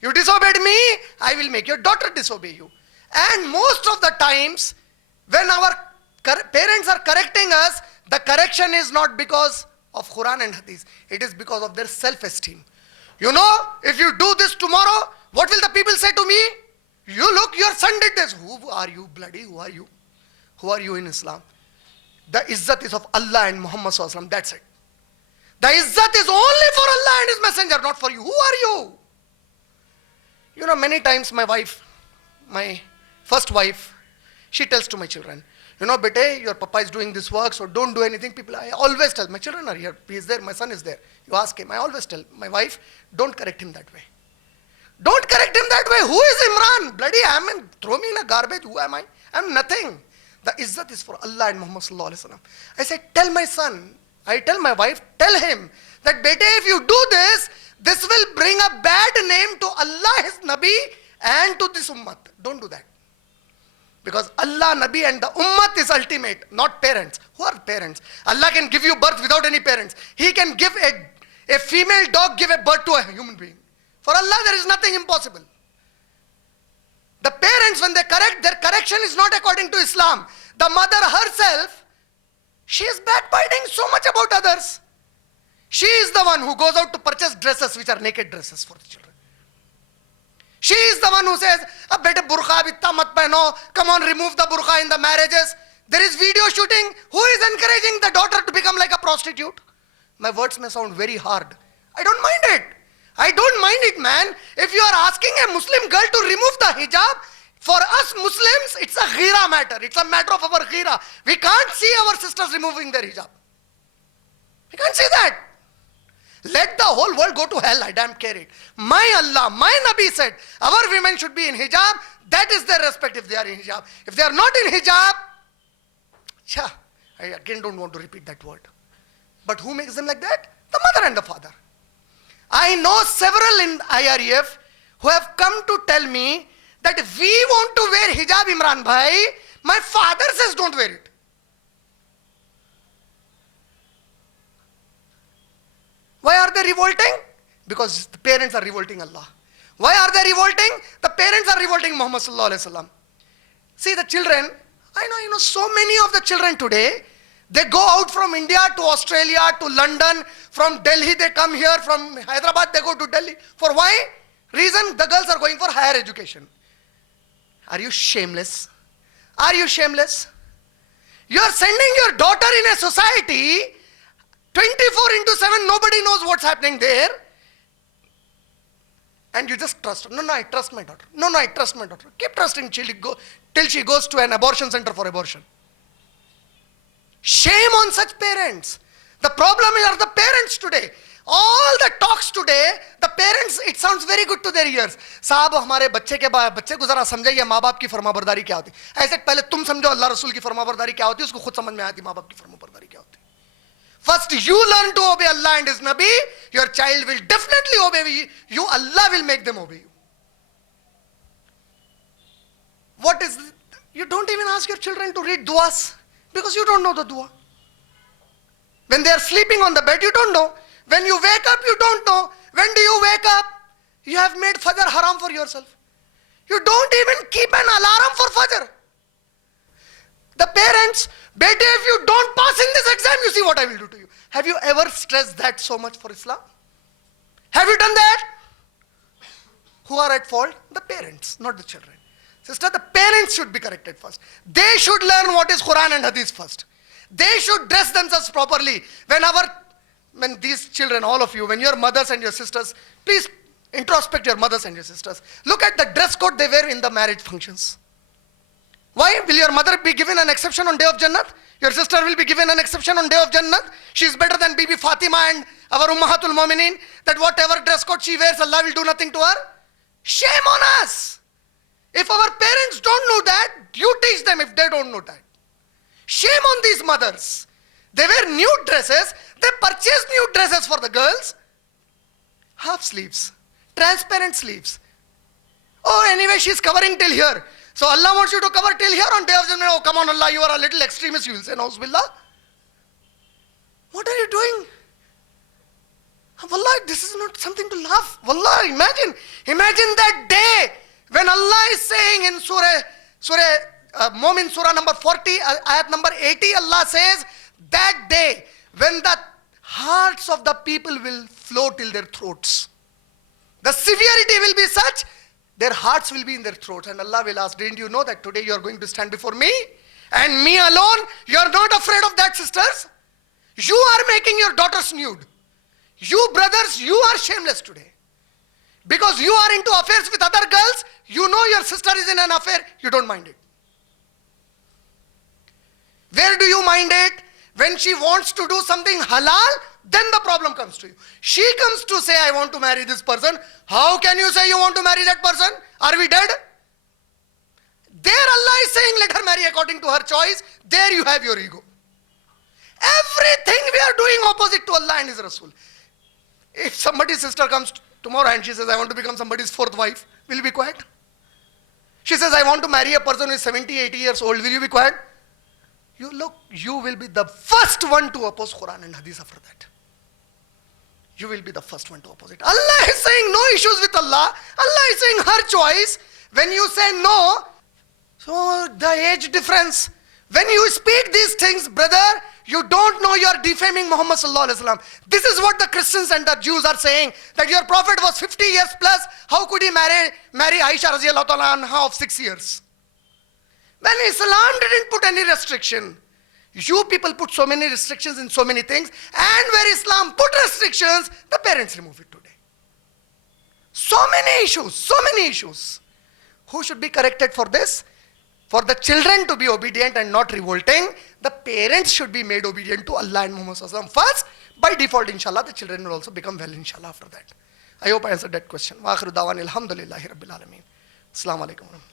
You disobeyed me, I will make your daughter disobey you. And most of the times, when our parents are correcting us, the correction is not because of Quran and Hadith. It is because of their self-esteem. You know, if you do this tomorrow, what will the people say to me? You look, your son did this. Who are you, bloody? Who are you? Who are you in Islam? The izzat is of Allah and Muhammad Sallallahu Alaihi Wasallam. That's it. The izzat is only for Allah and His Messenger, not for you. Who are you? You know, many times my wife, my first wife, she tells to my children, you know, bete, your papa is doing this work, so don't do anything. People, I always tell, my children are here, he is there, my son is there. You ask him, I always tell my wife, don't correct him that way. Don't correct him that way. Who is Imran? Bloody, throw me in a garbage. Who am I? I'm nothing. The izzat is for Allah and Muhammad Sallallahu Alaihi Wasallam. I say, tell my son, I tell my wife, tell him that, bete, if you do this, this will bring a bad name to Allah, His Nabi, and to this ummah. Don't do that. Because Allah, Nabi and the ummah is ultimate, not parents. Who are parents? Allah can give you birth without any parents. He can give a female dog give a birth to a human being. For Allah, there is nothing impossible. The parents, when they correct, their correction is not according to Islam. The mother herself, she is backbiting so much about others. She is the one who goes out to purchase dresses which are naked dresses for the children. She is the one who says, bete burqa bitta mat pehno, come on, remove the burqa in the marriages. There is video shooting. Who is encouraging the daughter to become like a prostitute? My words may sound very hard. I don't mind it. I don't mind it, man. If you are asking a Muslim girl to remove the hijab, for us Muslims, it's a ghira matter. It's a matter of our ghira. We can't see our sisters removing their hijab. We can't see that. Let the whole world go to hell, I damn care it. My Allah, my Nabi said, our women should be in hijab. That is their respect if they are in hijab. If they are not in hijab, I again don't want to repeat that word. But who makes them like that? The mother and the father. I know several in IREF who have come to tell me that we want to wear hijab, Imran bhai. My father says don't wear it. Why are they revolting? Because the parents are revolting Allah. Why are they revolting? The parents are revolting Muhammad sallallahu alaihi wasallam. See the children, I know so many of the children today, they go out from India to Australia to London, from Delhi they come here, from Hyderabad they go to Delhi. For why? Reason, the girls are going for higher education. Are you shameless? Are you shameless? You are sending your daughter in a society 24/7, nobody knows what's happening there. And you just trust her. No, I trust my daughter. No, I trust my daughter. Keep trusting till she goes to an abortion center for abortion. Shame on such parents. The problem are the parents today. All the talks today, the parents, it sounds very good to their ears. साहब हमारे बच्चे को जरा समझाइए माँ बाप की फरमाबरदारी क्या होती है. ऐसे पहले तुम समझो अल्लाह रसूल की फरमाबरदारी क्या होती है, उसको खुद समझ में आती माँ बाप की फरमाबरदारी क्या होती है. First you learn to obey Allah and His Nabi, your child will definitely obey you. Allah will make them obey you. What is it? You don't even ask your children to read duas because you don't know the dua. When they are sleeping on the bed, you don't know. When you wake up, you don't know. When do you wake up? You have made Fajr haram for yourself. You don't even keep an alarm for Fajr. The parents, beta, if you don't pass in this exam, you see what I will do to you. Have you ever stressed that so much for Islam? Have you done that? Who are at fault? The parents, not the children. Sister, the parents should be corrected first. They should learn what is Quran and Hadith first. They should dress themselves properly. When these children, all of you, when your mothers and your sisters, please introspect your mothers and your sisters. Look at the dress code they wear in the marriage functions. Why? Will your mother be given an exception on Day of Jannat? Your sister will be given an exception on Day of Jannat? She is better than Bibi Fatima and our Ummahatul Mu'mineen, that whatever dress code she wears, Allah will do nothing to her? Shame on us! If our parents don't know that, you teach them if they don't know that. Shame on these mothers. They wear new dresses, they purchase new dresses for the girls. Half sleeves, transparent sleeves. Oh, anyway, she's covering till here. So Allah wants you to cover till here on Day of Judgment. Oh, come on, Allah, you are a little extremist, you will say, Nauzubillah. What are you doing? Wallah, this is not something to laugh. Wallah, imagine that day when Allah is saying in Surah Mu'min, Surah number 40, ayat number 80, Allah says, that day when the hearts of the people will flow till their throats. The severity will be such, their hearts will be in their throats. And Allah will ask, didn't you know that today you are going to stand before me? And me alone? You are not afraid of that, sisters? You are making your daughters nude. You brothers, you are shameless today. Because you are into affairs with other girls, you know your sister is in an affair, you don't mind it. Where do you mind it? When she wants to do something halal, then the problem comes to you. She comes to say, I want to marry this person. How can you say you want to marry that person? Are we dead? There Allah is saying, let her marry according to her choice. There you have your ego. Everything we are doing opposite to Allah and His Rasul. If somebody's sister comes tomorrow and she says, I want to become somebody's fourth wife, will you be quiet? She says, I want to marry a person who is 70, 80 years old, will you be quiet? You will be the first one to oppose Quran and Hadith after that. You will be the first one to oppose it. Allah is saying no issues with Allah. Allah is saying her choice. When you say no, so the age difference. When you speak these things, brother, you don't know you are defaming Muhammad sallallahu alaihi wasallam. This is what the Christians and the Jews are saying, that your prophet was 50 years plus. How could he marry Aisha radiallahu ta'ala anha of 6 years? When Islam didn't put any restriction, you people put so many restrictions in so many things, and where Islam put restrictions, the parents remove it today. So many issues. Who should be corrected for this? For the children to be obedient and not revolting, the parents should be made obedient to Allah and Muhammad sallallahu alaihi wasallam first. By default, inshallah, the children will also become well, inshallah, after that. I hope I answered that question. Wa akhiru da'wan alhamdulillahi rabbil alameen. Assalamu alaikum wa rahmatullahi.